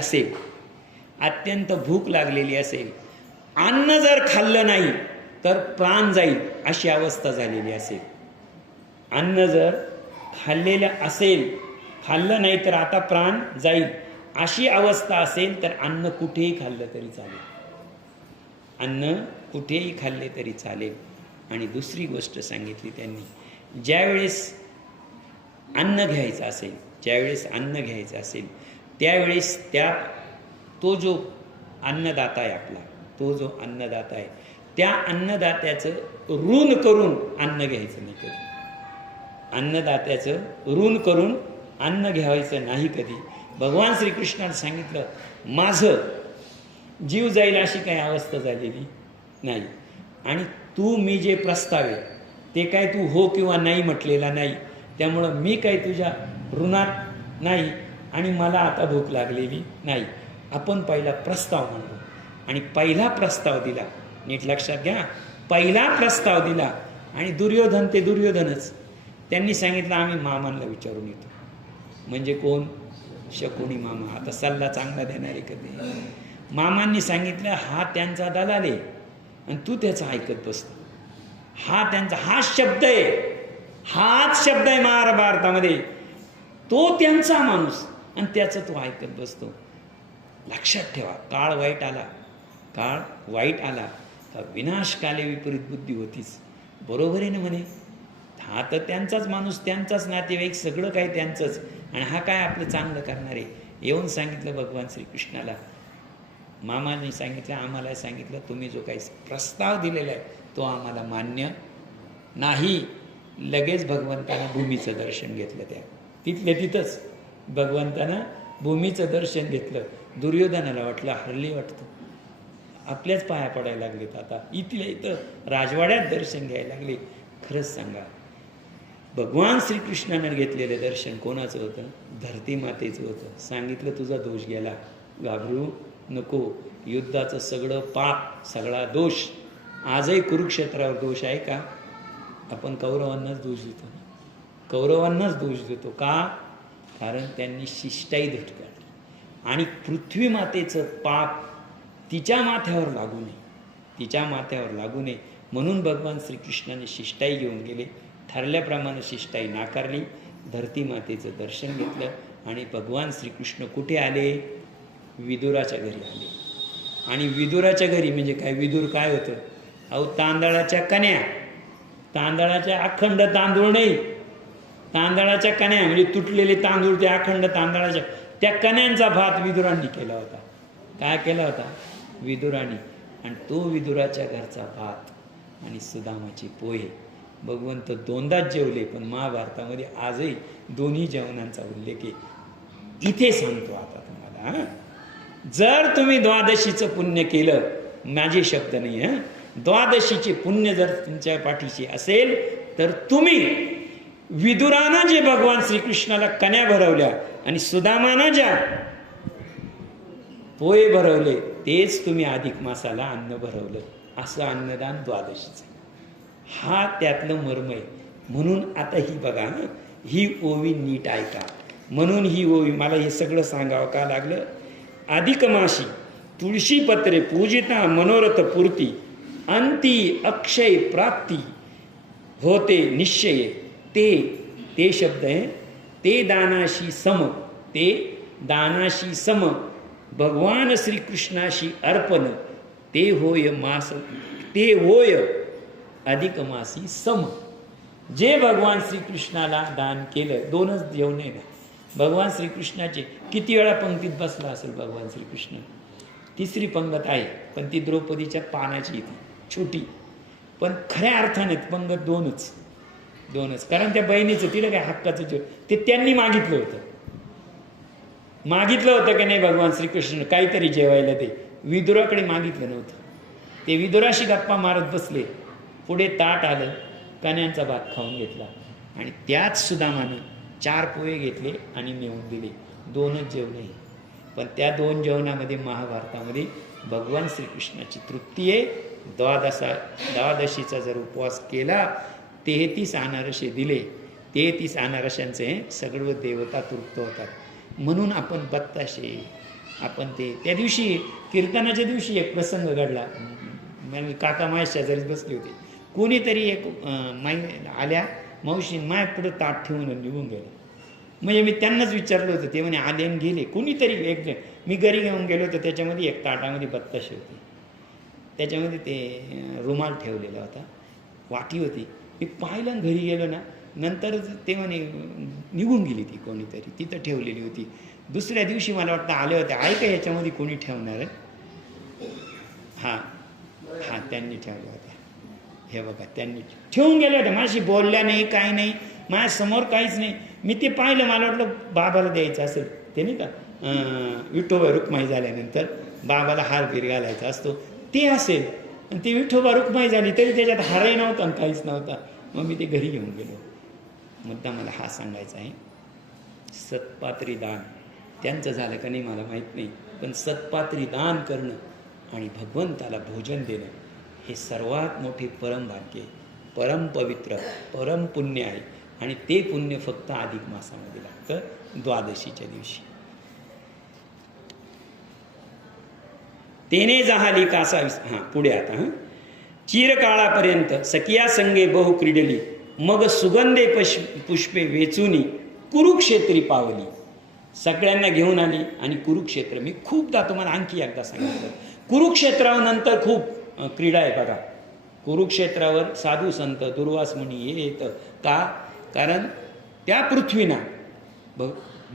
असेल, अन्न जर खाल्लं नाही तर प्राण जाईल अशी अवस्था झालेली असेल, अन्न जर खाल्लं नाही तर आता प्राण जाईल अशी अवस्था असेल तर अन्न कुठेही खाल्लं तरी चालेल. आणि दुसरी गोष्ट सांगितली त्यांनी, ज्यावेळेस अन्न घ्यायचं असेल त्यावेळेस तो जो अन्नदाता आहे त्या अन्नदात्याचं ऋण करून अन्न घ्यायचं नाही कधी. अन्न घ्यायचं नाही कधी. भगवान श्रीकृष्णाने सांगितलं, माझं जीव जाईल अशी काही अवस्था झालेली नाही. आणि मी जे प्रस्ताव आहे ते काय तू हो किंवा नाही म्हटलेला नाही, त्यामुळं मी काही तुझ्या ऋणात नाही आणि मला आता भूक लागलेली नाही. आपण पहिला प्रस्ताव मांडू आणि पहिला प्रस्ताव दिला, नीट लक्षात घ्या, पहिला प्रस्ताव दिला. आणि दुर्योधनच त्यांनी सांगितलं, आम्ही मामांना विचारून येतो. म्हणजे कोण? शकुनी मामा. आता सल्ला चांगला देणारे कधी. मामांनी सांगितलं, हा त्यांचा दलाल आहे आणि तू त्याचं ऐकत बसतो. हाच शब्द आहे महाभारतामध्ये. तो त्यांचा माणूस आणि त्याचं तो ऐकत बसतो. लक्षात ठेवा, काळ वाईट आला विनाशकाले विपरीत बुद्धी होतीच. बरोबर आहे ना म्हणे. हा तर त्यांचाच माणूस, त्यांचाच नातेवाईक, सगळं काही त्यांचंच. आणि हा काय आपलं चांगलं करणार आहे. येऊन सांगितलं भगवान श्रीकृष्णाला, मामाने सांगितलं, आम्हाला सांगितलं, तुम्ही जो काही प्रस्ताव दिलेला आहे तो आम्हाला मान्य नाही. लगेच भगवंतानं भूमीचं दर्शन घेतलं. तिथल्या तिथंच भगवंतानं भूमीचं दर्शन घेतलं. दुर्योधनाला वाटलं हरली वाटतं, आपल्याच पाया पडायला लागलेत आता. इथल्या इथं राजवाड्यात दर्शन घ्यायला लागले. खरंच सांगा, भगवान श्रीकृष्णानं घेतलेलं दर्शन कोणाचं होतं? धरती मातेचं होतं. सांगितलं तुझा दोष गेला, घाबरू नको. युद्धाचं सगळं पाप, सगळा दोष आजही कुरुक्षेत्रावर दोष आहे का? आपण कौरवांनाच दोष देतो, कौरवांनाच दोष देतो. का? कारण त्यांनी शिष्टाई धुटकाळली. आणि पृथ्वी मातेचं पाप तिच्या माथ्यावर लागू नये, तिच्या माथ्यावर लागू नये म्हणून भगवान श्रीकृष्णाने शिष्टाई घेऊन गेले. ठरल्याप्रमाणे शिष्टाई नाकारली. धरती मातेचं दर्शन घेतलं आणि भगवान श्रीकृष्ण कुठे आले? विदुराच्या घरी आले. आणि विदुराच्या घरी म्हणजे काय? विदुर काय होतं? अहो, तांदळाच्या कण्या, तांदळाच्या अखंड तांदूळ नाही, तांदळाच्या कण्या म्हणजे तुटलेले तांदूळ, ते अखंड तांदळाच्या त्या कण्यांचा भात विदुरांनी केला होता. काय केला होता? विदुरांनी. आणि तो विदुराच्या घरचा भात आणि सुदामाची पोहे भगवंत दोनदाच जेवले. पण महाभारतामध्ये आजही दोन्ही जेवणांचा उल्लेख आहे. इथे सांगतो आता तुम्हाला, जर तुम्ही द्वादशीचं पुण्य केलं, माझे शब्द नाही हं, द्वादशीचे पुण्य जर तुमच्या पाठीशी असेल तर तुम्ही विदुरानं जे भगवान श्रीकृष्णाला कन्या भरवल्या आणि सुदामानं ज्या पोहे भरवले तेच तुम्ही अधिक मासाला अन्न भरवलं. असं अन्नदान द्वादशीचं. हा त्यातलं मर्म आहे. म्हणून आता ही बघा, ही ओवी नीट ऐका. म्हणून ही ओवी मला हे सगळं सांगावं का लागलं? अधिक मासी तुळशी पत्रे पूजिता मनोरथ पूर्ती, अंती अक्षय प्राप्ती होते निश्चय. ते शब्द आहे, ते दानाशी सम, ते दानाशी सम भगवान श्रीकृष्णाशी अर्पण, ते होय मास, ते होय अधिक मासी सम. जे भगवान श्रीकृष्णाला दान केलं, दोनच जेवण आहे ना भगवान श्रीकृष्णाचे. किती वेळा पंक्तीत बसला असेल भगवान श्रीकृष्ण? तिसरी पंगत आहे, पण ती द्रौपदीच्या पानाची येते, छोटी. पण खऱ्या अर्थाने पंगत दोनच. कारण त्या बहिणीचं तिला काय हक्काचं जेवण ते त्यांनी मागितलं होतं. मागितलं होतं की नाही भगवान श्रीकृष्ण काहीतरी जेवायला? ते विदुराकडे मागितलं नव्हतं. ते विदुराशी गप्पा मारत बसले. पुढे ताट आलं, कण्यांचा भात खाऊन घेतला आणि त्याच सुदामानं 4 पोहे घेतले आणि नेऊन दिले. दोनच जेवणे. पण त्या 2 जेवणामध्ये महाभारतामध्ये भगवान श्रीकृष्णाची तृप्ती आहे. द्वादशीचा जर उपवास केला, 33 अनारसे दिले, 33 अनारशांचे सर्व देवता तृप्त होतात. म्हणून आपण बत्ताशे, आपण ते त्या दिवशी कीर्तनाच्या दिवशी एक प्रसंग घडला. काका माझ्या शेजारीच बसले होते. कोणीतरी एक आल्या, मावशी माय पुढं ताट ठेवून निघून गेलं. म्हणजे मी त्यांनाच विचारलं होतं, ते म्हणे आले आणि गेले. कोणीतरी एक, मी घरी घेऊन गेलो होतो, त्याच्यामध्ये एक ताटामध्ये बत्ताशे होती, त्याच्यामध्ये ते रुमाल ठेवलेला होता, वाटी होती. मी पाहिलं आणि घरी गेलो ना, नंतर ते म्हणे निघून गेली ती कोणीतरी, तिथं ठेवलेली होती. दुसऱ्या दिवशी मला वाटतं आले होते, आहे का याच्यामध्ये कोणी ठेवणार आहे? हां हां, त्यांनी ठेवल्या होत्या. हे बघा, त्यांनी ठेवून गेले होते. माझ्याशी बोलल्या नाही, काही नाही, माझ्यासमोर काहीच नाही. मी ते पाहिलं, मला वाटलं बाबाला द्यायचं असेल ते, नाही का विठोबा रुक्माई झाल्यानंतर बाबाला हार बीर घालायचा असतो, ते असेल. आणि ते विठोबा रुक्माई झाली तरी त्याच्यात हारही नव्हता आणि काहीच नव्हता. मग मी ते घरी घेऊन गेलो. मुद्दा मला हा सांगायचा आहे, सत्पात्री दान त्यांचं झालं का नाही मला माहीत नाही, पण सत्पात्री दान करणं आणि भगवंताला भोजन देणं हे सर्वात मोठे परमभाग्य, परम पवित्र, परम पुण्य आहे. आणि ते पुण्य फक्त अधिक मासामध्ये लागतं, द्वादशीच्या दिवशी. तेने जाहाली कासा, हां पुढे आता, चिरकाळापर्यंत सखिया संगे बहु क्रीडली, मग सुगंधे पुष्पे वेचुनी कुरुक्षेत्री पावली. सगळ्यांना घेऊन आली आणि कुरुक्षेत्र, मी खूपदा तुम्हाला आणखी एकदा सांगितलं, कुरुक्षेत्रानंतर खूप क्रीडा आहे बघा. कुरुक्षेत्रावर साधू संत दुर्वास मुनी येत का? कारण त्या पृथ्वीना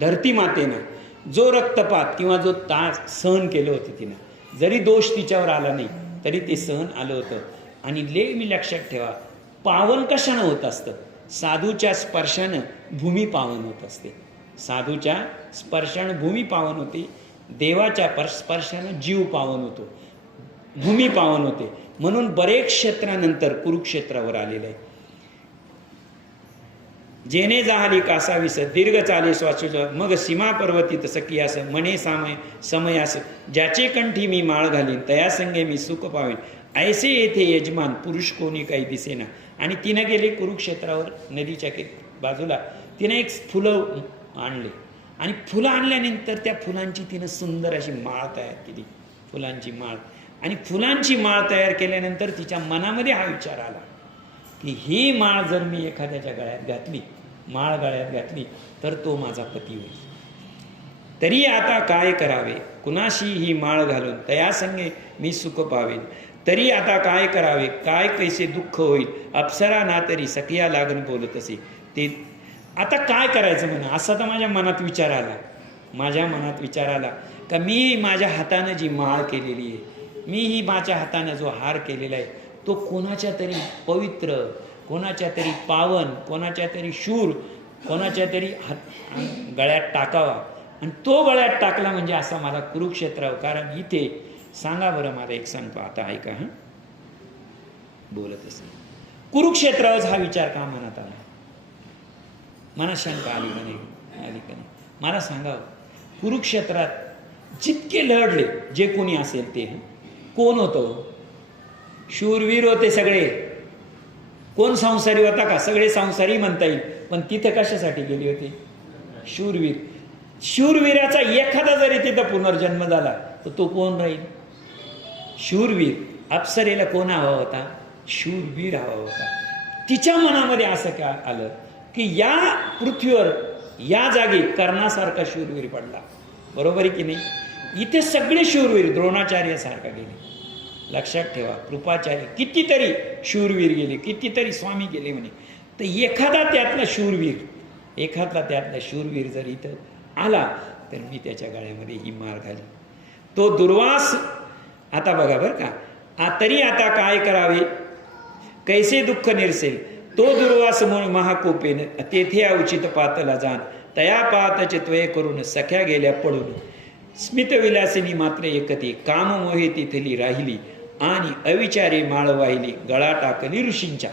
धरती मातेनं जो रक्तपात किंवा जो त्रास सहन केलं होतं तिनं, जरी दोष तिच्यावर आला नाही तरी ते सहन आलं होतं. आणि मी लक्षात ठेवा, पावन कशानं होत असतं? साधूच्या स्पर्शानं भूमी पावन होत असते. साधूच्या स्पर्शानं भूमी पावन होते, देवाच्या स्पर्शानं जीव पावन होतो, भूमी पावन होते. म्हणून बरेच क्षेत्रानंतर कुरुक्षेत्रावर आलेलं आहे. जेने जाहली कासावीस दीर्घ चाले श्वास मग सीमा पर्वतीत सखियास मने समयास ज्याचे कंठी मी माळ घालीन तया संगे मी सुख पावेन ऐसे येथे यजमान पुरुष कोणी काही दिसेना. आणि तिनं गेले कुरुक्षेत्रावर नदीच्या बाजूला, तिनं एक फुलं आणले आणि फुलं आणल्यानंतर त्या फुलांची तिनं सुंदर अशी माळ तयार केली, फुलांची माळ. आणि फुलांची माळ तयार केल्यानंतर तिच्या मनामध्ये हा विचार आला की ही माळ जर मी एखाद्याच्या गळ्यात घातली, माळ गळ्यात घातली तर तो माझा पती होईल. तरी आता काय करावे, कुणाशी ही माळ घालून तया संगे मी सुख पावेन. तरी आता काय करावे, काय कैसे दुःख होईल, अप्सरा ना तरी सखिया लागण बोलत असे. ते आता काय करायचं म्हणा, असा तर माझ्या मनात विचार आला. माझ्या मनात विचार आला का मी माझ्या हातानं जी माळ केलेली आहे, मी ही माझ्या हातानं जो हार केलेला आहे, तो कोणाच्या तरी पवित्र, कोणाच्या तरी पावन, कोणाच्या तरी शूर, कोणाच्या तरी गळ्यात टाकावा. आणि तो गळ्यात टाकला म्हणजे असा मला कुरुक्षेत्रावर. कारण इथे सांगा बरं, मला एक सांगतो आता, ऐका. बोलत असेल कुरुक्षेत्रावर हा विचार का मनात आला? मनात शंका आली का नाही? आली का नाही? मला सांगावं, कुरुक्षेत्रात जितके लढले जे कोणी असेल ते कोण होतं? शूरवीर होते सगळे. कोण संसारी होता का? सगळे संसारी म्हणता येईल. पण तिथे कशासाठी गेले होते? शूरवीर. शूरवीराचा एखादा जरी तिथं पुनर्जन्म झाला तर तो कोण राहील? शूरवीर. अप्सरेला कोण हवा होता? शूरवीर हवा होता. तिच्या मनामध्ये असं का आलं की या पृथ्वीवर या जागी कर्णासारखा शूरवीर पडला. बरोबर आहे की नाही? इथे सगळे शूरवीर द्रोणाचार्यासारखा गेले. लक्षात ठेवा, कृपाचार्य कितीतरी शूरवीर गेले, कितीतरी स्वामी गेले म्हणे. तर एखादा त्यातला शूरवीर जर इथं आला तर मी त्याच्या गळ्यामध्ये ही माळ घाली. तो दुर्वास. आता बघा बरं का, तरी आता काय करावे, कैसे दुःख निरसेल. तो दुर्वास महाकोपेन तेथे अवचित पातला जाण तया पातचे त्वये करून सख्या गेल्या पळून. स्मितविलासिनी मात्र एकती काम मोहे तिथली राहिली आणि अविचारे माळ वाहिली गळा टाकली ऋषींच्या.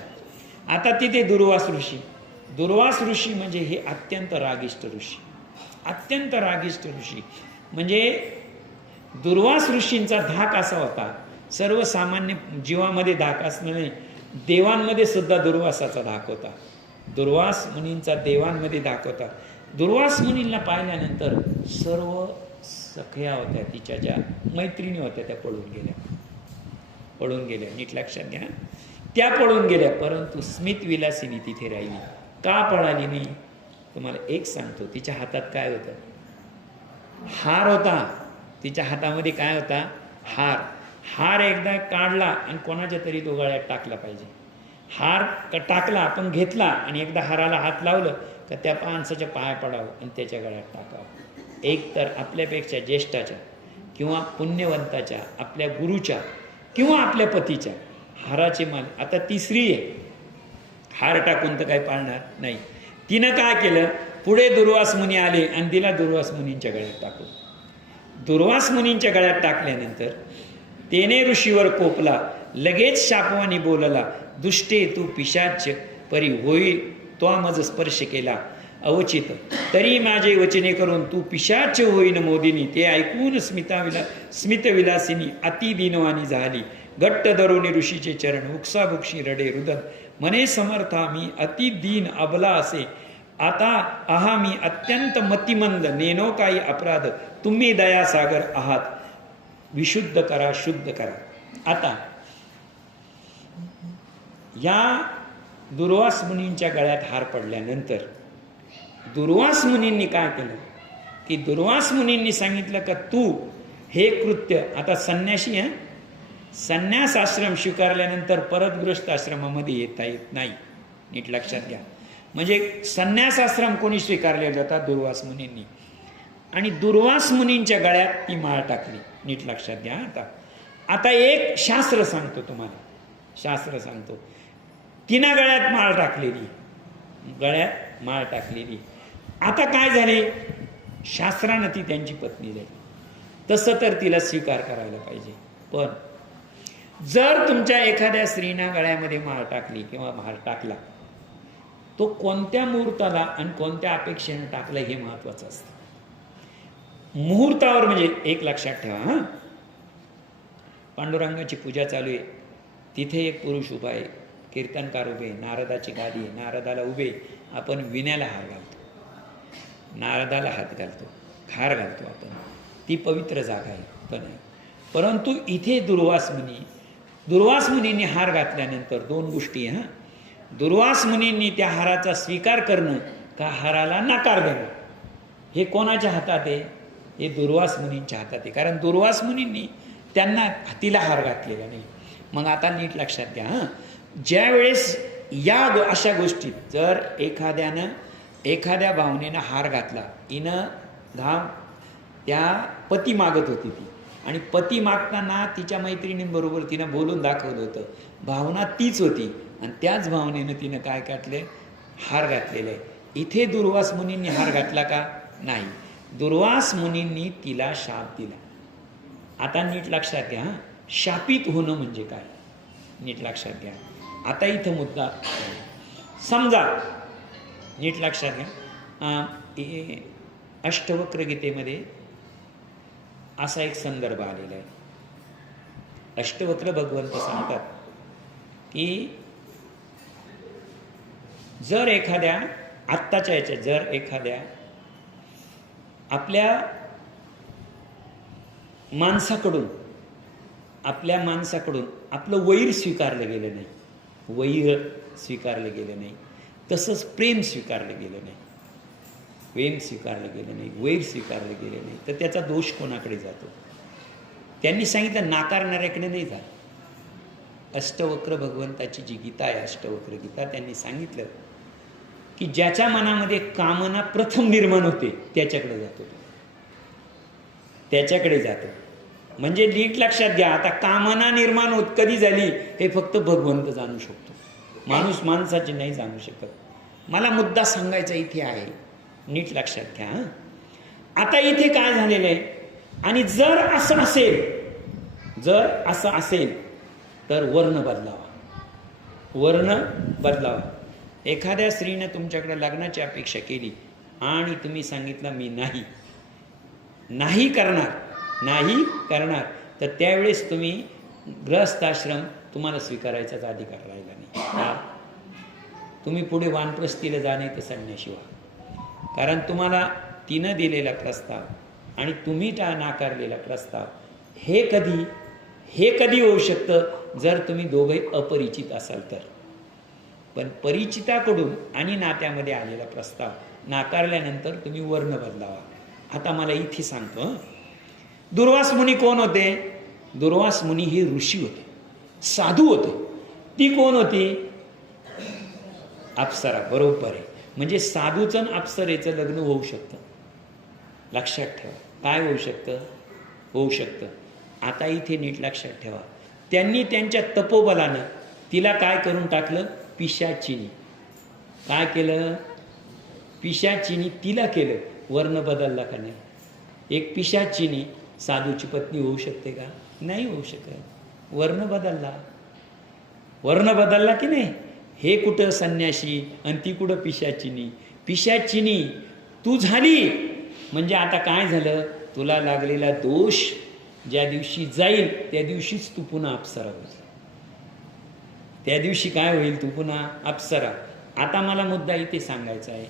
आता तिथे दुर्वास ऋषी. दुर्वास ऋषी म्हणजे हे अत्यंत रागिष्ट ऋषी, अत्यंत रागिष्ट ऋषी. म्हणजे दुर्वास ऋषींचा धाक असा होता, सर्वसामान्य जीवामध्ये धाक असणं नाही, देवांमध्ये सुद्धा दुर्वासाचा धाक होता. दुर्वास मुनींचा देवांमध्ये धाक होता. दुर्वास मुनींना पाहिल्यानंतर सर्व सख्या होत्या, तिच्या ज्या मैत्रिणी होत्या त्या पळून गेल्या. नीट लक्षात घ्या, त्या पळून गेल्या. परंतु स्मित विलासिनी तिथे राहिली. का पळाली नाही? तुम्हाला एक सांगतो, तिच्या हातात काय होतं? हार होता. तिच्या हातामध्ये काय होता? हार एकदा काढला आणि कोणाच्या तरी तो गळ्यात टाकला पाहिजे. हार टाकला, आपण घेतला आणि एकदा हाराला हात लावलं का त्या माणसाच्या पाया पडावं आणि त्याच्या गळ्यात टाकावं. एक तर आपल्यापेक्षा ज्येष्ठाच्या किंवा पुण्यवंताच्या, आपल्या गुरुच्या किंवा आपल्या पतीच्या हाराचे मान. आता तिसरी आहे, हार टाकून तर काय पाळणार नाही. तिनं काय केलं, पुढे दुर्वास मुनी आले आणि तिला दुर्वास मुनींच्या गळ्यात टाकून. दुर्वास मुनींच्या गळ्यात टाकल्यानंतर तेने ऋषीवर कोपला, लगेच शापवानी बोलला, दुष्टे तू पिशाच परी होई तो मज स्पर्श केला अवचित. तरी माझे वचने करून तू पिशाच होईन मोदिनी. ते ऐकून स्मितविलासिनी अति दीनवानी झाली. घट्ट धरुणी ऋषीचे चरण उक्साबुक्षी रडे रुदन. मने समर्था मी अति दीन अबला असे. आता आहा मी अत्यंत मतिमंद, नेनो काही अपराध. तुम्ही दयासागर आहात, विशुद्ध करा, शुद्ध करा. आता या दुर्वास मुनींच्या गळ्यात हार पडल्यानंतर दुर्वास मुनींनी काय केलं की दुर्वास मुनींनी सांगितलं का तू हे कृत्य, आता संन्यासी आहे, संन्यास आश्रम स्वीकारल्यानंतर परत गृहस्थ आश्रमामध्ये येता येत नाही. नीट लक्षात घ्या. म्हणजे संन्यासाश्रम कोणी स्वीकारलेला होता? दुर्वास मुनींनी. आणि दुर्वास मुनींच्या गळ्यात ती माळ टाकली. नीट लक्षात घ्या. आता एक शास्त्र सांगतो तुम्हाला, शास्त्र सांगतो. तिनं गळ्यात माळ टाकलेली, गळ्यात माळ टाकलेली. आता काय झाले? शास्त्रानं ती त्यांची पत्नी झाली. तसं तर तिला स्वीकार करायला पाहिजे. पण जर तुमच्या एखाद्या स्त्रीनं गळ्यामध्ये माळ टाकली किंवा माळ टाकला, तो कोणत्या मुहूर्ताला आणि कोणत्या अपेक्षेनं टाकलं हे महत्वाचं असतं. मुहूर्तावर म्हणजे एक लक्षात ठेवा हां, पांडुरंगाची पूजा चालू आहे, तिथे एक पुरुष उभा आहे, कीर्तनकार उभे, नारदाची गादी आहे, नारदाला उभे आपण विण्याला हार घालतो, नारदाला हात घालतो, हार घालतो आपण. ती पवित्र जागा आहे. पण परंतु इथे दुर्वास मुनींनी हार घातल्यानंतर दोन गोष्टी हां. दुर्वास मुनींनी त्या हाराचा स्वीकार करणं का हाराला नकार देणं, हे कोणाच्या हातात आहे? हे दुर्वास मुनींच्या हातात आहे. कारण दुर्वास मुनींनी त्यांना हातीला हार घातलेला नाही. मग आता नीट लक्षात घ्या हां, ज्या वेळेस या अशा गोष्टीत जर एखाद्या भावनेनं हार घातला, हिनं त्या पती मागत होती ती, आणि पती मागताना तिच्या मैत्रिणींबरोबर तिनं बोलून दाखवलं होतं, भावना तीच होती, आणि त्याच भावनेनं तिनं काय घातले? हार घातलेलं आहे. इथे दुर्वास मुनींनी हार घातला का? नाही. दुर्वास मुनींनी तिला शाप दिला. आता नीट लक्षात घ्या, शापित होणं म्हणजे काय? नीट लक्षात घ्या. आता इथं मुद्दा समजा, नीट लक्षात घ्या. अष्टवक्र गीतेमध्ये असा एक संदर्भ आलेला आहे. अष्टवक्र भगवंत सांगतात की जर एखाद्या आत्ताच्या याच्यात जर एखाद्या आपल्या माणसाकडून आपलं वैर स्वीकारलं गेलं नाही, वैर स्वीकारलं गेलं नाही, तसंच प्रेम स्वीकारलं गेलं नाही, प्रेम स्वीकारलं गेलं नाही, वैर स्वीकारलं गेलं नाही, तर त्याचा दोष कोणाकडे जातो? त्यांनी सांगितलं नाकारणाऱ्याकडे नाही जात. अष्टवक्र भगवंताची जी गीता आहे, अष्टवक्र गीता, त्यांनी सांगितलं की ज्याच्या मनामध्ये कामना प्रथम निर्माण होते त्याच्याकडे जातो, त्याच्याकडे जातो. म्हणजे नीट लक्षात घ्या, आता कामना निर्माण होत कधी झाली हे फक्त भगवंत जाणू शकतो, माणूस माणसाचे नाही जाणू शकत. मला मुद्दा सांगायचा इथे आहे, नीट लक्षात घ्या. आता इथे काय झालेलं आहे? आणि जर असं असेल तर वर्ण बदलावा. एखाद्या स्त्रीने तुमच्याकडे लग्नाची अपेक्षा केली आणि तुम्ही सांगितलं मी नाही करणार, तर त्यावेळेस तुम्ही गृहस्थाश्रम तुम्हाला स्वीकारायचाच अधिकार राहिला नाही. तुम्ही पुढे वानप्रस्थीला जाणे तर संन्याशी व्हा. कारण तुम्हाला तिनं दिलेला प्रस्ताव आणि तुम्ही नाकारलेला प्रस्ताव हे कधी होऊ शकतं? जर तुम्ही दोघे अपरिचित असाल तर. पण परिचिताकडून आणि नात्यामध्ये आलेला प्रस्ताव नाकारल्यानंतर तुम्ही वर्ण बदलावा. आता मला इथे सांगतो, दुर्वास मुनी कोण होते? दुर्वास मुनी हे ऋषी होते, साधू होते. ती कोण होती? अप्सरा. बरोबर आहे. म्हणजे साधूचं आणि अप्सरेचं लग्न होऊ शकतं. लक्षात ठेवा. काय होऊ शकतं? होऊ शकतं. आता इथे नीट लक्षात ठेवा, त्यांनी त्यांच्या तपोबलानं तिला काय करून टाकलं? पिशाचिनी. काय केलं? पिशाचिनी तिला केलं. वर्ण बदलला का नाही? एक पिशाचिनी साधूची पत्नी होऊ शकते का? नाही होऊ शकत. वर्ण बदलला की नाही? हे कुठं संन्याशी आणि ती कुठं पिशाचिनी. पिशाचिनी तू झाली म्हणजे आता काय झालं? तुला लागलेला दोष ज्या दिवशी जाईल त्या दिवशीच तू पुन्हा अप्सरा होईल. त्या दिवशी काय होईल? तू पुन्हा अप्सरा. आता मला मुद्दा इथे सांगायचा आहे.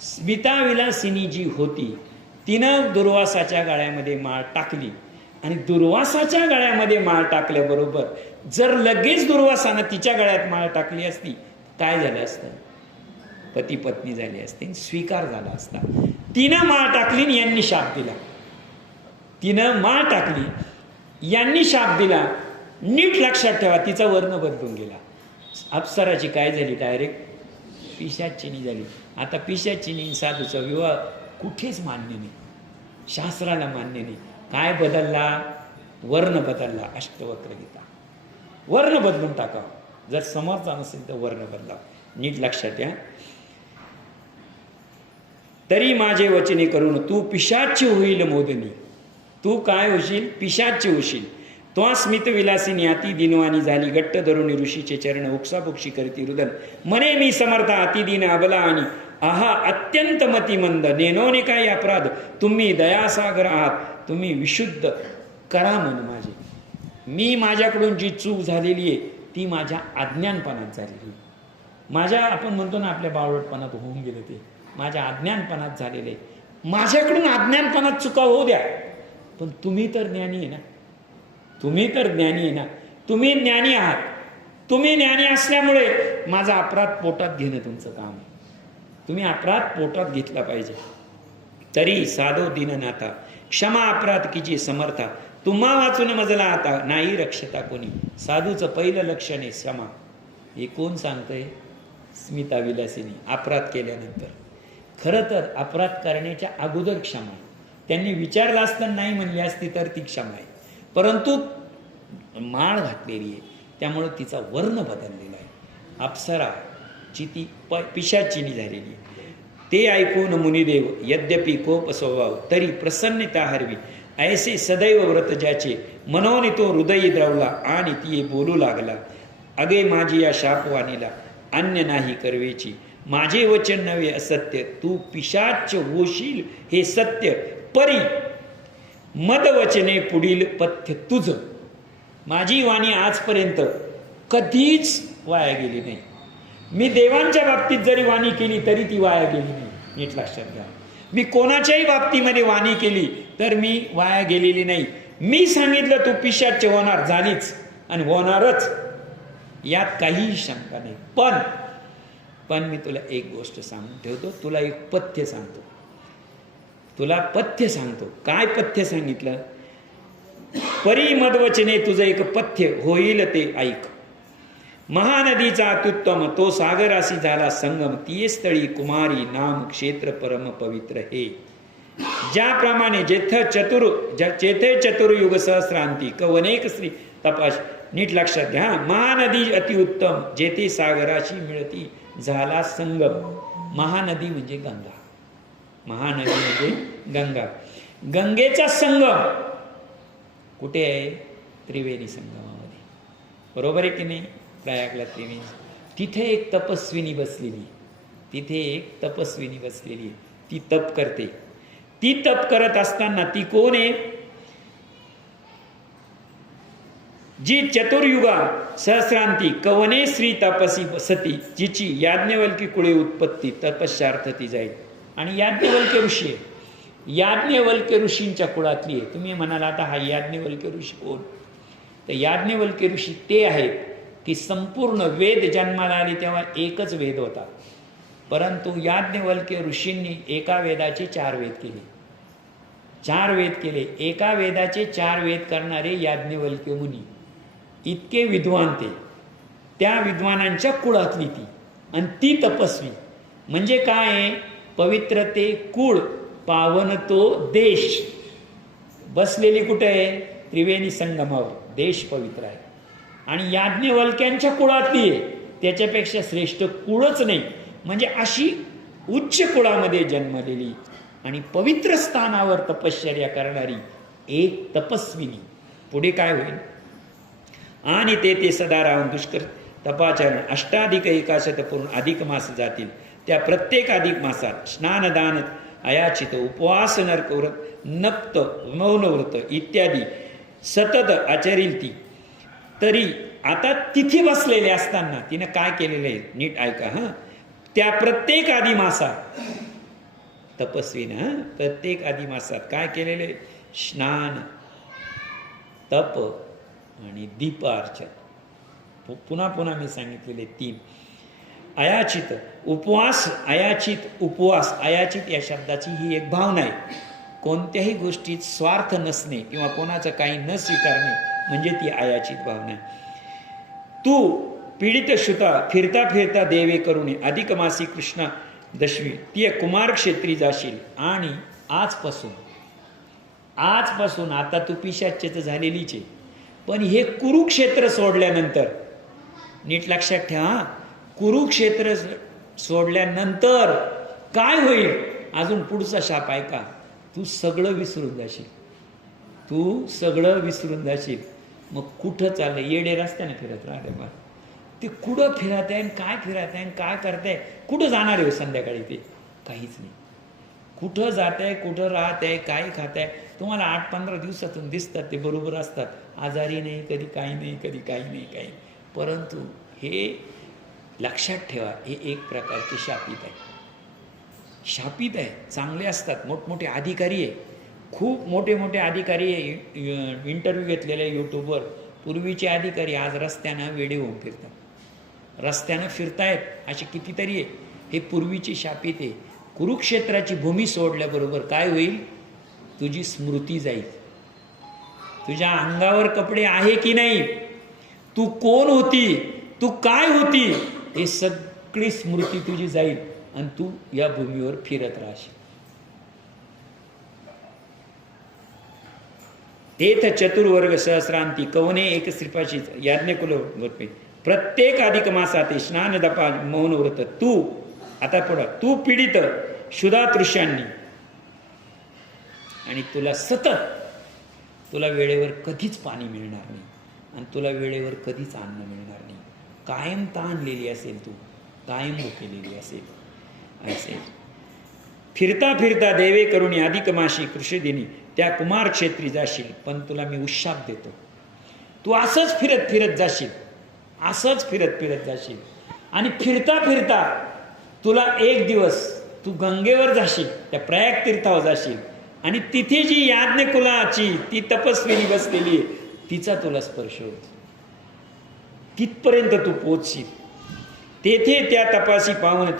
स्मिता विलासिनी जी होती तिनं दुर्वासाच्या गळ्यामध्ये माळ टाकली, आणि दुर्वासाच्या गळ्यामध्ये माळ टाकल्याबरोबर जर लगेच दुर्वासानं तिच्या गळ्यात माळ टाकली असती काय झालं असतं? पती पत्नी झाली असते, स्वीकार झाला असता. तिनं माळ टाकली आणि यांनी शाप दिला. तिनं माळ टाकली, यांनी शाप दिला. नीट लक्षात ठेवा, तिचा वर्ण बदलून गेला. अप्सराची काय झाली? डायरेक्ट पिशाचिनी झाली. आता पिशाचिनी साधूचा विवाह कुठेच मान्य नाही, शास्त्राला मान्य नाही. काय बदलला? वर्ण बदलला. अष्टवक्र गीता वर्ण बदलून टाकावं. जर समर्थ नसेल तर वर्ण बदला. नीट लक्षात घ्या. तरी माझे वचने करून तू पिशाच्य होईल मोदनी. तू काय होशील? पिशाच्य होशील. तो स्मित विलासिनी अति दिनवानी झाली. गट्ट धरून ऋषीचे चरण ओक्साबोक्षी करती रुदन. म्हणे मी समर्थ अति दिन अबला आणि आहा अत्यंत मतिमंद. नेनोने काही अपराध तुम्ही दयासागर आहात. तुम्ही विशुद्ध करा मन माझे. मी माझ्याकडून जी चूक झालेली आहे ती माझ्या अज्ञानपणात झालेली. माझ्या आपण म्हणतो ना आपल्या बावळटपणात होऊन गेलं, ते माझ्या अज्ञानपणात झालेले. माझ्याकडून अज्ञानपणात चुका होऊ द्या, पण तुम्ही तर ज्ञानी आहे ना. तुम्ही तर ज्ञानी आहे ना. तुम्ही ज्ञानी आहात. तुम्ही ज्ञानी असल्यामुळे माझा अपराध पोटात घेणं तुमचं काम आहे. तुम्ही अपराध पोटात घेतला पाहिजे. तरी साधो दीननाथा क्षमा अपराध किची समर्था. तुम्हा वाचून मजला आता नाही रक्षता कोणी. साधूचं पहिलं लक्षण आहे क्षमा. हे कोण सांगतंय? स्मिता विलासिनी. अपराध केल्यानंतर. खरं तर अपराध करण्याच्या अगोदर क्षमा आहे. त्यांनी विचारलं असतं नाही म्हणली असती तर ती क्षमा आहे, परंतु माळ घातलेली आहे त्यामुळं तिचा वर्ण बदललेला आहे. अप्सरा ती पिशाचिनी झालेली आहे. ते ऐकून मुनिदेव यद्यपि कोप स्वभाव तरी प्रसन्नता हरवी. ऐसे सदैव व्रत ज्याचे मनोनी तो हृदयी द्रवला आणि ती बोलू लागला. अगे माझी या शापवाणीला अन्य नाही करवेची. माझे वचन नव्हे असत्य. तू पिशाच होशील हे सत्य. परी मद वचने पुढील पथ्य तुझ. माझी वाणी आजपर्यंत कधीच वाया गेली नाही. मी देवांच्या बाबतीत जरी वाणी केली तरी ती वाया गेली नाही. नीट लक्षात घ्या. मी कोणाच्याही बाबतीमध्ये वाणी केली तर मी वाया गेलेली नाही. मी सांगितलं तू पिशाच होणार, झालीच आणि होणारच, यात काहीही शंका नाही. पण मी तुला एक गोष्ट सांगून ठेवतो. तुला एक पथ्य सांगतो. तुला पथ्य सांगतो. काय पथ्य सांगितलं? परी मदवचने तुझं एक पथ्य होईल ते ऐक. महानदीचा अत्युत्तम तो सागराशी झाला संगम. ती स्थळी कुमारी नाम क्षेत्र परम पवित्र हे. ज्याप्रमाणे जेथे चतुर्युग सहस्रांती कवनेक श्री तपास. नीट लक्षात घ्या. महानदी अतिउत्तम जेथे सागराशी मिळती झाला संगम. महानदी म्हणजे गंगा. महानदी म्हणजे गंगा. गंगेचा संगम कुठे आहे? त्रिवेणी संगमामध्ये. बरोबर आहे की नाही? प्रयागला त्रिवेणी. तिथे एक तपस्विनी बसलेली. तिथे एक तपस्विनी बसलेली. ती तप करते. ती तप करत असताना ती कोण आहे? जी चतुर्युगा सहस्रांती कवने श्री तपसी सती. जिची याज्ञवल्की कुळे उत्पत्ती तपश्चार्थ ती जाईल. आणि याज्ञवल्क्य ऋषी आहे. याज्ञवल्क्य ऋषींच्या कुळातली आहे. तुम्ही म्हणाला आता हा याज्ञवल्क्य ऋषी कोण? तर याज्ञवल्क्य ऋषी ते आहेत की संपूर्ण वेद जन्माला आले तेव्हा एकच वेद होता, परंतु याज्ञवल्क्य ऋषींनी एका वेदाचे 4 वेद केले. 4 वेद केले. एका वेदाचे 4 वेद करणारे याज्ञवल्क्य मुनी. इतके विद्वान ते. त्या विद्वानांच्या कुळातली ती. आणि ती तपस्वी म्हणजे काय? पवित्र ते कुळ, पावन तो देश. बसलेली कुठे आहे? त्रिवेणी संगमावर. देश पवित्र आहे. आणि याज्ञवल्क्यांच्या कुळातली आहे. त्याच्यापेक्षा श्रेष्ठ कुळच नाही. म्हणजे अशी उच्च कुळामध्ये जन्मलेली आणि पवित्र स्थानावर तपश्चर्या करणारी एक तपस्विनी. पुढे काय होईल? आणि ते सदा राहून दुष्कर तपाचरण अष्टाधिक एकाशत पूर्ण अधिक मास जातील. त्या प्रत्येक अधिक मासात स्नानदान अयाचित उपवास नरकव्रत नक्त मौनव्रत इत्यादी सतत आचरील ती. तरी आता तिथे बसलेले असताना तिनं काय केलेलं आहे? नीट ऐका. त्या प्रत्येक आधी मासात तपस्वीनं प्रत्येक आधी मासात काय केलेले? स्नान, तप आणि दीपार्चन. पुन्हा पुन्हा मी सांगितलेले 3. अयाचित उपवास. अयाचित उपवास. अयाचित या शब्दाची ही एक भावना आहे. कोणत्याही गोष्टीत स्वार्थ नसणे किंवा कोणाचं काही न स्वीकारणे म्हणजे ती अयाचित भावना आहे. तू पीडित शुता फिरता फिरता देवे करुणे अधिक मासी कृष्णा दशमी ती कुमार क्षेत्री जाशील. आणि आजपासून आता तू पिशाच्य तर झालेलीच आहे, पण हे कुरुक्षेत्र सोडल्यानंतर नीट लक्षात ठेवा, कुरुक्षेत्र सोडल्यानंतर काय होईल अजून पुढचा शाप ऐका. तू सगळं विसरून जाशील. मग कुठं चाललंय? येडे रस्त्याने फिरत राहते. बा ते कुठं फिरत आहे, काय फिरत आहे, काय करताय, कुठं जाणार आहे संध्याकाळी? ते काहीच नाही. कुठं जात आहे, कुठं राहत आहे, काय खात आहे, तुम्हाला 8-15 दिवसातून दिसतात. ते बरोबर असतात, आजारी नाही, कधी काही नाही, कधी काही नाही. परंतु हे लक्षात ठेवा, हे एक प्रकारचे शापित आहे. चांगले असतात, मोठमोठे अधिकारी आहे, खूप मोठे अधिकारी आहे. इंटरव्ह्यू घेतलेले यूट्यूबवर. पूर्वीचे अधिकारी आज रस्त्यानं वेडे होऊन फिरतात, रस्त्यानं फिरतायत, असे कितीतरी आहे. हे पूर्वीचे शापित आहे. कुरुक्षेत्राची भूमी सोडल्याबरोबर काय होईल? तुझी स्मृती जाईल. तुझ्या अंगावर कपडे आहे की नाही, तू कोण होती, तू काय होती, हे सगळी स्मृती तुझी जाईल आणि तू या भूमीवर फिरत राहशील. तेथ चतुर्वर्ग सहस्रांती कवने एक श्रीपाशी याज्ञकुल गोत्रे प्रत्येक अधिक मासाते स्नान दपा मौन व्रत. तू आता पुढं, तू पीडित शुदा तृष्यांनी आणि तुला वेळेवर कधीच पाणी मिळणार नाही आणि तुला वेळेवर कधीच अन्न मिळणार नाही. कायम ताणलेली असेल, तू कायम भुकेलेली असेल. फिरता फिरता देवे करुणी अधिक माशी कृषदिनी त्या कुमार क्षेत्री जाशील. पण तुला मी उशाप देतो, तू असंच फिरत जाशील आणि फिरता फिरता तुला एक दिवस तू गंगेवर जाशील, त्या प्रयाग तीर्थावर जाशील आणि तिथे जी याज्ञकुलाची ती तपस्विनी बसलेली तिचा तुला स्पर्श होईल. तिथपर्यंत तू पोचशील. तेथे त्या तपासी पाहून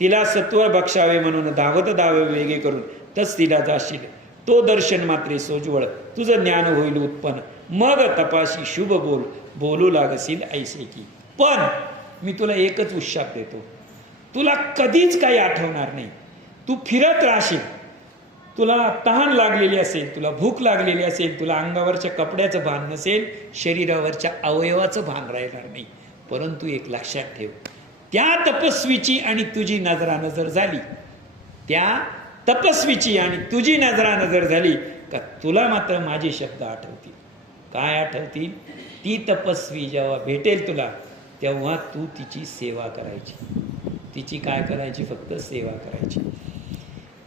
तिला सत्व बक्षावे म्हणून धावत वेगे करून तस तिला जाशील. तो दर्शन मात्रे सोज्वळ तुझं ज्ञान होईल उत्पन्न. मग तपाशी शुभ बोलू लागशील ऐसे की. पण मी तुला एकच उशाप देतो, तुला कधीच काही आठवणार नाही. तू फिरत राहशील, तुला तहान लागलेली असेल, तुला भूक लागलेली असेल, तुला अंगावरच्या कपड्याचं भान नसेल, शरीरावरच्या अवयवाचं भान राहणार नाही. परंतु एक लक्षात ठेव, त्या तपस्वीची आणि तुझी नजरानजर झाली, का तुला मात्र माझे शब्द आठवतील. काय आठवतील? ती तपस्वी जेव्हा भेटेल तुला, तेव्हा तू तिची सेवा करायची. तिची काय करायची? फक्त सेवा करायची.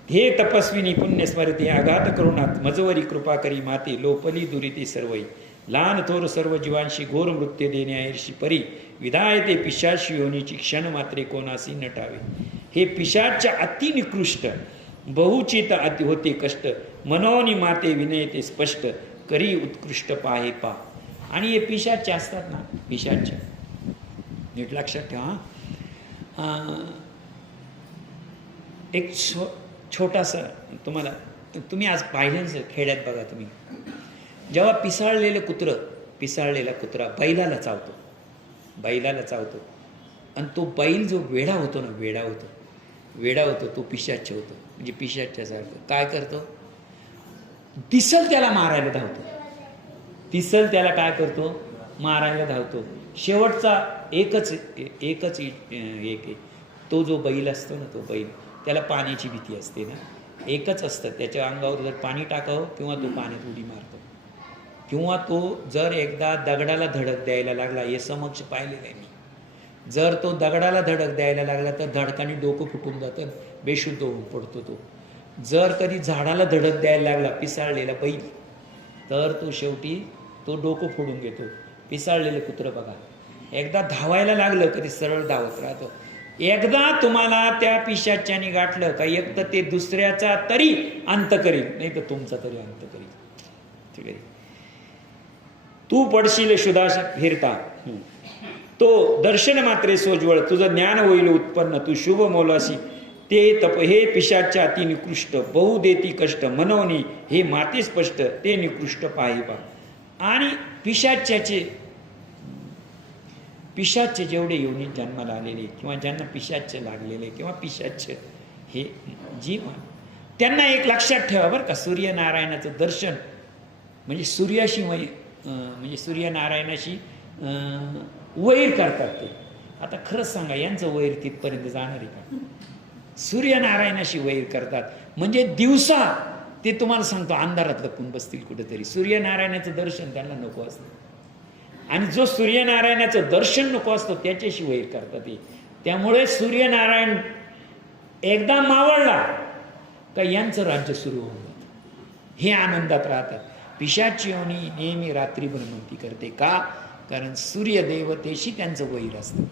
हे तपस्विनी पुण्य स्मरते आघात करुणात मजवरी कृपा करी माते. लोपली दुरिते सर्वई लहान थोर सर्व जीवांशी घोर मृत्यू देण्याऐरशी परी विधायते पिशाच योनीची क्षण मात्रे कोणासी नटावे. हे पिशाच्या अति निकृष्ट बहुचित अति होते कष्ट मनोनी माते विनयते स्पष्ट करी उत्कृष्ट पाहे पा. आणि हे पिशाचे असतात ना, पिशाचे नीट लक्षात ठेवा. एक छोटासा तुम्ही आज पाहिलं खेड्यात बघा, तुम्ही जेव्हा पिसाळलेला कुत्रा बैलाला चावतो आणि तो बैल जो वेडा होतो, तो पिशाच्य होतो. म्हणजे पिशाच्यासारखं काय करतो? दिसल त्याला मारायला धावतो. शेवटचा एकच एक तो जो बैल असतो ना, तो बैल त्याला पाण्याची भीती असते ना, एकच असतं, त्याच्या अंगावर जर पाणी टाकावं किंवा तो पाण्यात उडी मारतो, किंवा तो जर एकदा दगडाला धडक द्यायला लागला, हे समक्ष पाहिलेलं आहे मी. जर तो दगडाला धडक द्यायला लागला तर धडकाने डोकं फुटून जातं, बेशुद्ध होऊन पडतो तो. जर कधी झाडाला धडक द्यायला लागला पिसाळलेला बैल, तर तो शेवटी तो डोकं फोडून घेतो. पिसाळलेलं कुत्रं बघा, एकदा धावायला लागलं कधी सरळ धावत राहतो. एकदा तुम्हाला त्या पिशाच्याने गाठलं का, एक तर ते दुसऱ्याचा तरी अंत करील, नाही तर तुमचा तरी अंत करील. ठीक आहे. तू पडशील शुदाश फिरता, तो दर्शन मात्रे सोज्वळ तुझं ज्ञान होईल उत्पन्न. तू शुभ मोलाशी ते तप हे पिशाच्या अति निकृष्ट बहु देती कष्ट मनवणी हे माते स्पष्ट ते निकृष्ट पाहे पा. आणि पिशाच्याचे पिशाच्य जेवढे योनीत जन्माला आलेले किंवा ज्यांना पिशाच्य लागलेले किंवा पिशाच्य हे जीव, त्यांना एक लक्षात ठेवा बरं का, सूर्यनारायणाचं दर्शन म्हणजे सूर्याशी म्हणजे सूर्यनारायणाशी वैर करतात ते. आता खरंच सांगा, यांचं वैर तिथपर्यंत जाणार आहे का? सूर्यनारायणाशी वैर करतात म्हणजे दिवसा ते तुम्हाला सांगतो अंधारात लपून बसतील कुठेतरी. सूर्यनारायणाचं दर्शन त्यांना नको असतं आणि जो सूर्यनारायणाचं दर्शन नको असतं त्याच्याशी वैर करतात ते. त्यामुळे सूर्यनारायण एकदा मावळला का यांचं राज्य सुरू होऊन जातं. हे आनंदात राहतात. पिशाची योनी नेहमी रात्री भ्रमंती करते का? कारण सूर्यदेवतेशी त्यांचं वैर असतं,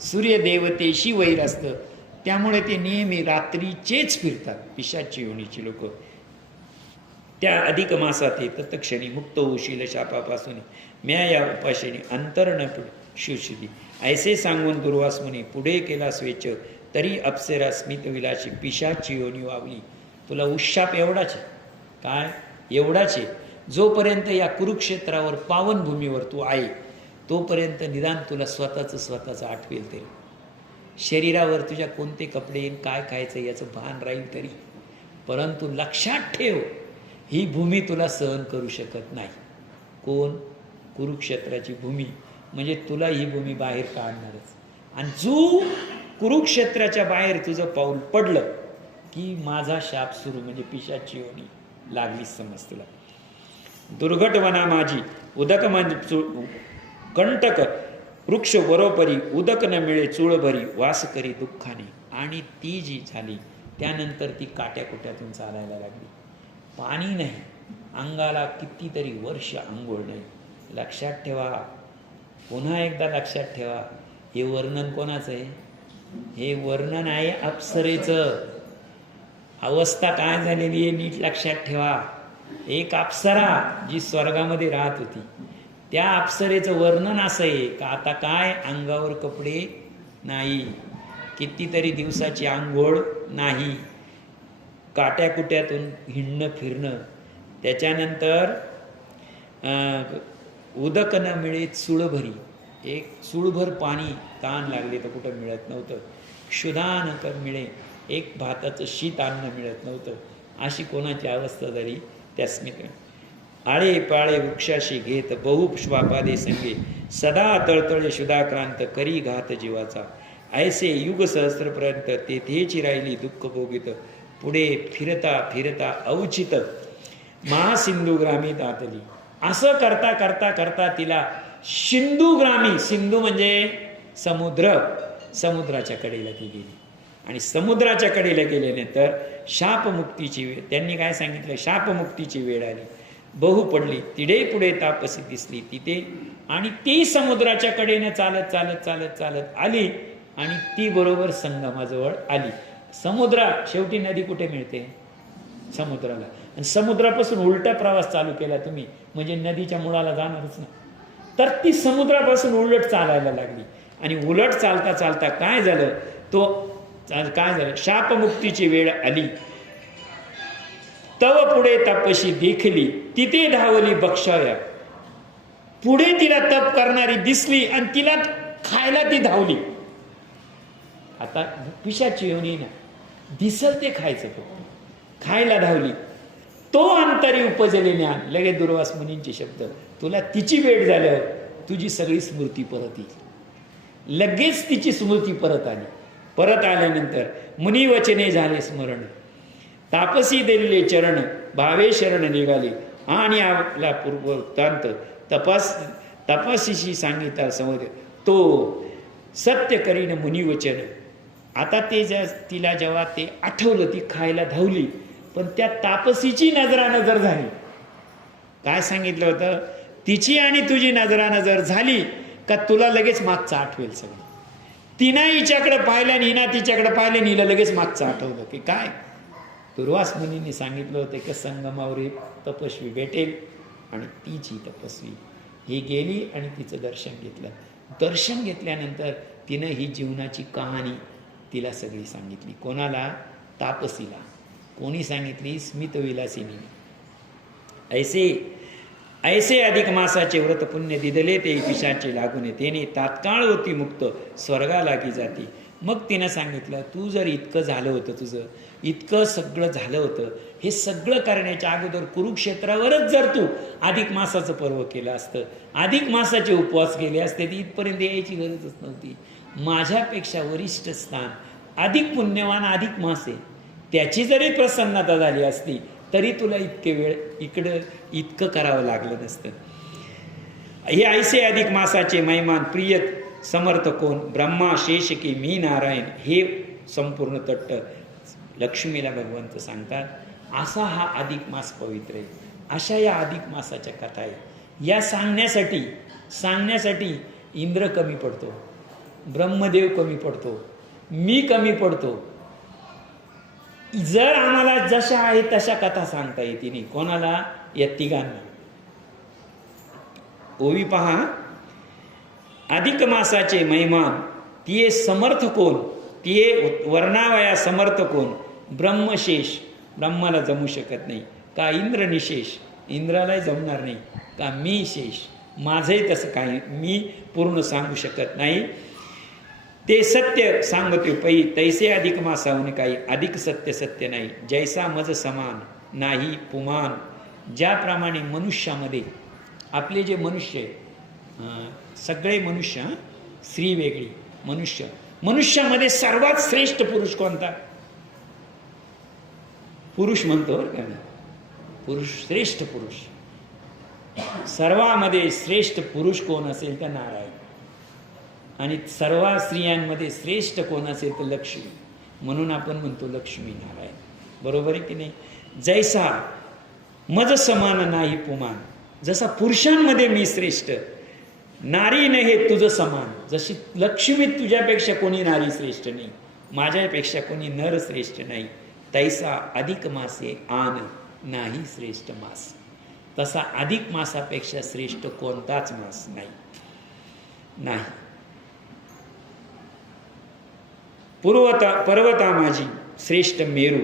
सूर्यदेवतेशी वैर असतं. त्यामुळे ते नेहमी रात्रीचेच फिरतात पिशाची योनीची लोक. त्या अधिक मासात हे तत्क्षणी मुक्त होशील शापापासून म्या या उपाशीने अंतर न शिवशिदी. ऐसे सांगून दुर्वास मुनी पुढे केला स्वेच तरी अप्सरा स्मित विलाशी पिशाची योनी वावली. तुला उशाप एवढाच आहे. काय एवढाच आहे? जोपर्यंत या कुरुक्षेत्रावर पावनभूमीवर तू आहे तोपर्यंत निदान तुला स्वतःचं आठवेल तरी. शरीरावर तुझ्या कोणते कपडे येईल, काय खायचं याचं भान राहील तरी. परंतु लक्षात ठेव, ही भूमी तुला सहन करू शकत नाही. कोण? कुरुक्षेत्राची भूमी. म्हणजे तुला ही भूमी बाहेर काढणारच. आणि जो कुरुक्षेत्राच्या बाहेर तुझं पाऊल पडलं की माझा शाप सुरू, म्हणजे पिशाची योनी लागलीच समज तुला. दुर्घट वना माझी उदक म्हणजे कंटक वृक्ष बरोबरी उदक न मिळे चूळ भरी वास करी दुःखाने. आणि ती जी झाली त्यानंतर ती काट्याकुट्यातून चालायला लागली. पाणी नाही, अंगाला कितीतरी वर्ष आंघोळ नाही. लक्षात ठेवा, पुन्हा एकदा लक्षात ठेवा, हे वर्णन कोणाचं आहे? हे वर्णन आहे अप्सरेचं. अवस्था काय झालेली आहे नीट लक्षात ठेवा. एक अप्सरा जी स्वर्गामध्ये राहत होती, त्या अप्सरेचं वर्णन असं आहे का आता काय अंगावर कपडे नाही, कितीतरी दिवसाची आंघोळ नाही, काट्याकुट्यातून हिंडणं फिरणं, त्याच्यानंतर उदक न मिळे चुळभरी, एक चुळभर पाणी ताण लागले तर कुठं मिळत नव्हतं, क्षुधान कर मिळे, एक भाताचं शीत अन्न मिळत नव्हतं. अशी कोणाची अवस्था झाली त्या स्मित. आळे पाळे वृक्षाशी घेत बहु श्वापादे संगे सदा तळतळे शुधाक्रांत करी घात जीवाचा. ऐसे युग सहस्त्रपर्यंत तेथेची राहिली दुःख भोगित. पुढे फिरता फिरता अवचित महासिंधुग्रामी दातली. असं करता करता करता तिला सिंधुग्रामी, सिंधू म्हणजे समुद्र, समुद्राच्या कडेला ती गेली. आणि समुद्राच्या कडेला गेल्यानंतर शापमुक्तीची वेळ, त्यांनी काय सांगितलं, शापमुक्तीची वेळ आली. बहु पडली तिडे पुढे तापसी दिसली तिथे. आणि ती समुद्राच्या कडेने चालत चालत चालत चालत आली आणि ती बरोबर संगमाजवळ आली. समुद्रात शेवटी नदी कुठे मिळते? समुद्राला. आणि समुद्रापासून उलटा प्रवास चालू केला तुम्ही म्हणजे नदीच्या मुळाला जाणारच ना. तर ती समुद्रापासून उलट चालायला लागली. आणि उलट चालता चालता काय झालं, तो काय झालं, शापमुक्तीची वेळ आली. तव पुढे तपशी देखली तिथे धावली बक्षाया. पुढे तिला तप करणारी दिसली आणि तिला खायला ती धावली. आता पिशाची योनी ना, दिसल ते खायचं, तो खायला धावली. तो अंतरी उपजले ज्ञान. लगेच दुर्वास मुनींचे शब्द, तुला तिची वेळ झाल्यावर तुझी सगळी स्मृती परत येईल. लगेच तिची स्मृती परत आली. परत आल्यानंतर मुनी वचने झाले स्मरण, तापसी दिलेले चरण भावे शरण निघाले. आणि आपला पूर्ववृत्तांत तपासीशी सांगितला समज तो सत्य करीन मुनिवचन. आता ते तिला जेव्हा ते आठवलं, ती खायला धावली, पण त्या तापसीची नजरानजर झाली. काय सांगितलं होतं, तिची आणि तुझी नजरानजर झाली का तुला लगेच मागचं आठवेल सगळं. तिनं हिच्याकडे पाहिलं आणि हिना तिच्याकडे पाहिलं आणि हिला लगेच मागचं आठवलं की काय दुर्वास मुनींनी सांगितलं होतं की संगमावर एक तपस्वी भेटेल आणि तीची तपस्वी ही गेली आणि तिचं दर्शन घेतलं. दर्शन घेतल्यानंतर तिनं ही जीवनाची कहाणी तिला सगळी सांगितली. कोणाला? तापसीला. कोणी सांगितली? स्मितविलासिनी. ऐसे ऐसे अधिक मासाचे व्रत पुण्य दिदले ते पिशाचे लागून तेने तात्काळ होती मुक्त स्वर्गा लागी जाती. मग तिनं सांगितलं, तू जर इतकं झालं होतं, तुझं इतकं सगळं झालं होतं, हे सगळं करण्याच्या अगोदर कुरुक्षेत्रावरच जर तू अधिक मासाचं पर्व केलं असतं, अधिक मासाचे उपवास केले असते, ती इथपर्यंत यायची गरजच नव्हती. माझ्यापेक्षा वरिष्ठ स्थान, अधिक पुण्यवान अधिक मास आहे, त्याची जरी प्रसन्नता झाली असती तरी तुला इतके वेळ इकडं इतकं करावं लागलं नसतं. हे ऐसे अधिक मासाचे महिमान प्रिय समर्थ कोण, ब्रह्मा शेष की मी नारायण, हे संपूर्ण तट्ट लक्ष्मीला भगवंत सांगतात. असा हा अधिक मास पवित्र आहे. अशा या अधिक मासाच्या कथा आहेत. या सांगण्यासाठी इंद्र कमी पडतो, ब्रह्मदेव कमी पडतो, मी कमी पडतो. जर आम्हाला जशा आहे तशा कथा सांगता येते नाही. कोणाला? या तिघांना. ओवी पहा, अधिक मासाचे महिमान तिये समर्थ कोण, तिये वर्णावया समर्थ कोण, ब्रह्मशेष, ब्रह्माला जमू शकत नाही का, इंद्र निशेष, इंद्रालाही जमणार नाही का, मी शेष, माझंही तसं काही मी पूर्ण सांगू शकत नाही. ते सत्य सांगते पै तैसे अधिक मासाहून काही अधिक सत्य नाही. जैसा मज समान नाही पुमान. ज्याप्रमाणे मनुष्यामध्ये आपले जे मनुष्य सगळे मनुष्य, स्त्री वेगळी, मनुष्यामध्ये सर्वात श्रेष्ठ पुरुष कोणता? पुरुष म्हणतो बरं का मी, पुरुष, श्रेष्ठ पुरुष. सर्वांमध्ये श्रेष्ठ पुरुष कोण असेल तर नारायण, आणि सर्व स्त्रियांमध्ये श्रेष्ठ कोण असेल तर लक्ष्मी. म्हणून आपण म्हणतो लक्ष्मी नारायण. बरोबर आहे की नाही? जैसा मज समान नाही पुमान, जसा पुरुषांमध्ये मी श्रेष्ठ, नारी नहे तुझं समान. जशी लक्ष्मी तुझ्यापेक्षा कोणी नारी श्रेष्ठ नाही, माझ्यापेक्षा कोणी नर श्रेष्ठ नाही. तैसा अधिक मासे आन नाही श्रेष्ठ मास. तसा अधिक मासापेक्षा श्रेष्ठ कोणताच मास नाही. पर्वता माझी श्रेष्ठ मेरू.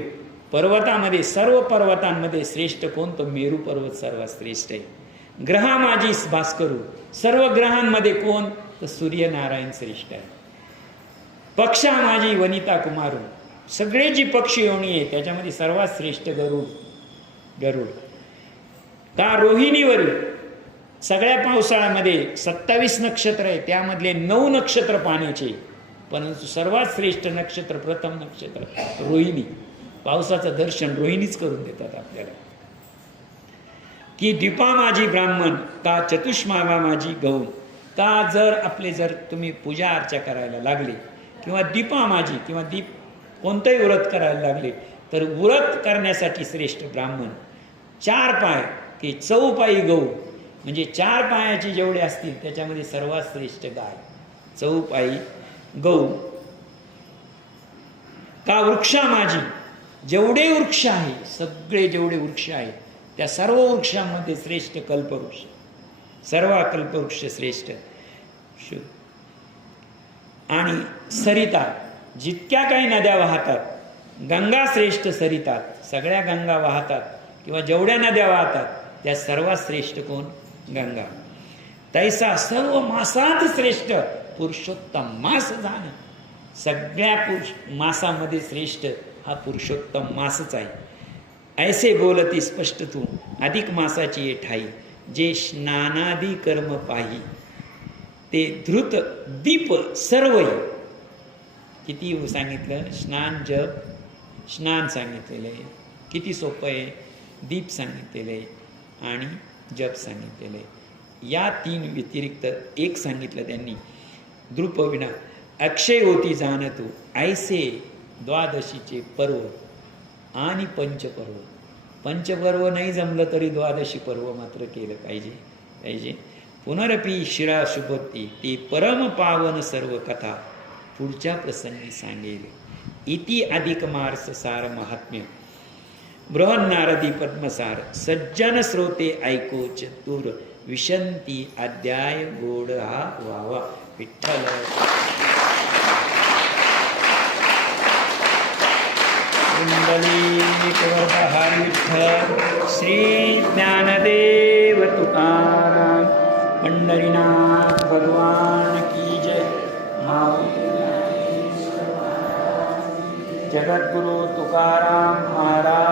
पर्वतामध्ये, सर्व पर्वतांमध्ये श्रेष्ठ कोण? तर मेरू पर्वत सर्वात श्रेष्ठ आहे. ग्रहा माझी भास्करू. सर्व ग्रहांमध्ये कोण? तर सूर्यनारायण श्रेष्ठ आहे. पक्षा माझी वनिता कुमारू. सगळे जी पक्षी योनी आहे त्याच्यामध्ये सर्वात श्रेष्ठ गरुड. का रोहिणीवर सगळ्या पावसाळ्यामध्ये 27 नक्षत्र आहे, त्यामधले 9 नक्षत्र पाण्याचे, परंतु सर्वात श्रेष्ठ नक्षत्र, प्रथम नक्षत्र रोहिणी. पावसाचं दर्शन रोहिणीच करून देतात आपल्याला. की दीपा माझी ब्राह्मण, का चतुष्मावा माझी गौण. का जर तुम्ही पूजा अर्चा करायला लागले, किंवा दीपा माझी, किंवा दीप कोणतंही व्रत करायला लागले, तर व्रत करण्यासाठी श्रेष्ठ ब्राह्मण. 4 पाय की चौपाई गौ, म्हणजे 4 पायाचे जेवढे असतील त्याच्यामध्ये सर्वात श्रेष्ठ गाय, चौपाई गौ. का वृक्षा माझी, जेवढे वृक्ष आहे, सगळे जेवढे वृक्ष आहेत त्या सर्व वृक्षांमध्ये श्रेष्ठ कल्पवृक्ष, सर्व कल्पवृक्ष श्रेष्ठ. आणि सरिता, जितक्या काही नद्या वाहतात, गंगा श्रेष्ठ सरितात, सगळ्या गंगा वाहतात किंवा जेवढ्या नद्या वाहतात त्या सर्वात श्रेष्ठ कोण? गंगा. तैसा सर्व मासात श्रेष्ठ पुरुषोत्तम मास जाण. सगळ्या मासामध्ये श्रेष्ठ हा पुरुषोत्तम मासच आहे. ऐसे बोलती स्पष्ट तू अधिक मासाची ये ठाई, जे स्नानादी कर्म पाही, ते धृत दीप सर्व. किती सांगितलं? स्नान सांगितलेलं आहे, किती सोपं आहे. दीप सांगितलेलं आहे आणि जप सांगितलेलं आहे. या 3 व्यतिरिक्त एक सांगितलं त्यांनी, द्रुपविना अक्षय होती जाण तू. ऐसे द्वादशीचे पर्व आणि पंचपर्व नाही जमलं तरी द्वादशी पर्व मात्र केलं पाहिजे. पुनरपी शिरा शुभोती, ती परम पावन सर्व कथा पुढच्या प्रसंगी सांगेल. इति अधिक मार्स सार महात्म्य बृहन्नारदी पद्मसार. सज्जन श्रोते ऐको चतुर, विशंती अध्याय गोड हा व्हावा. विठ्ठल कुंडली विठ्ठल. श्री ज्ञानदेव तुकाराम. पंढरीनाथ भगवान की जय. जगद्गुरु तुकाराम महाराज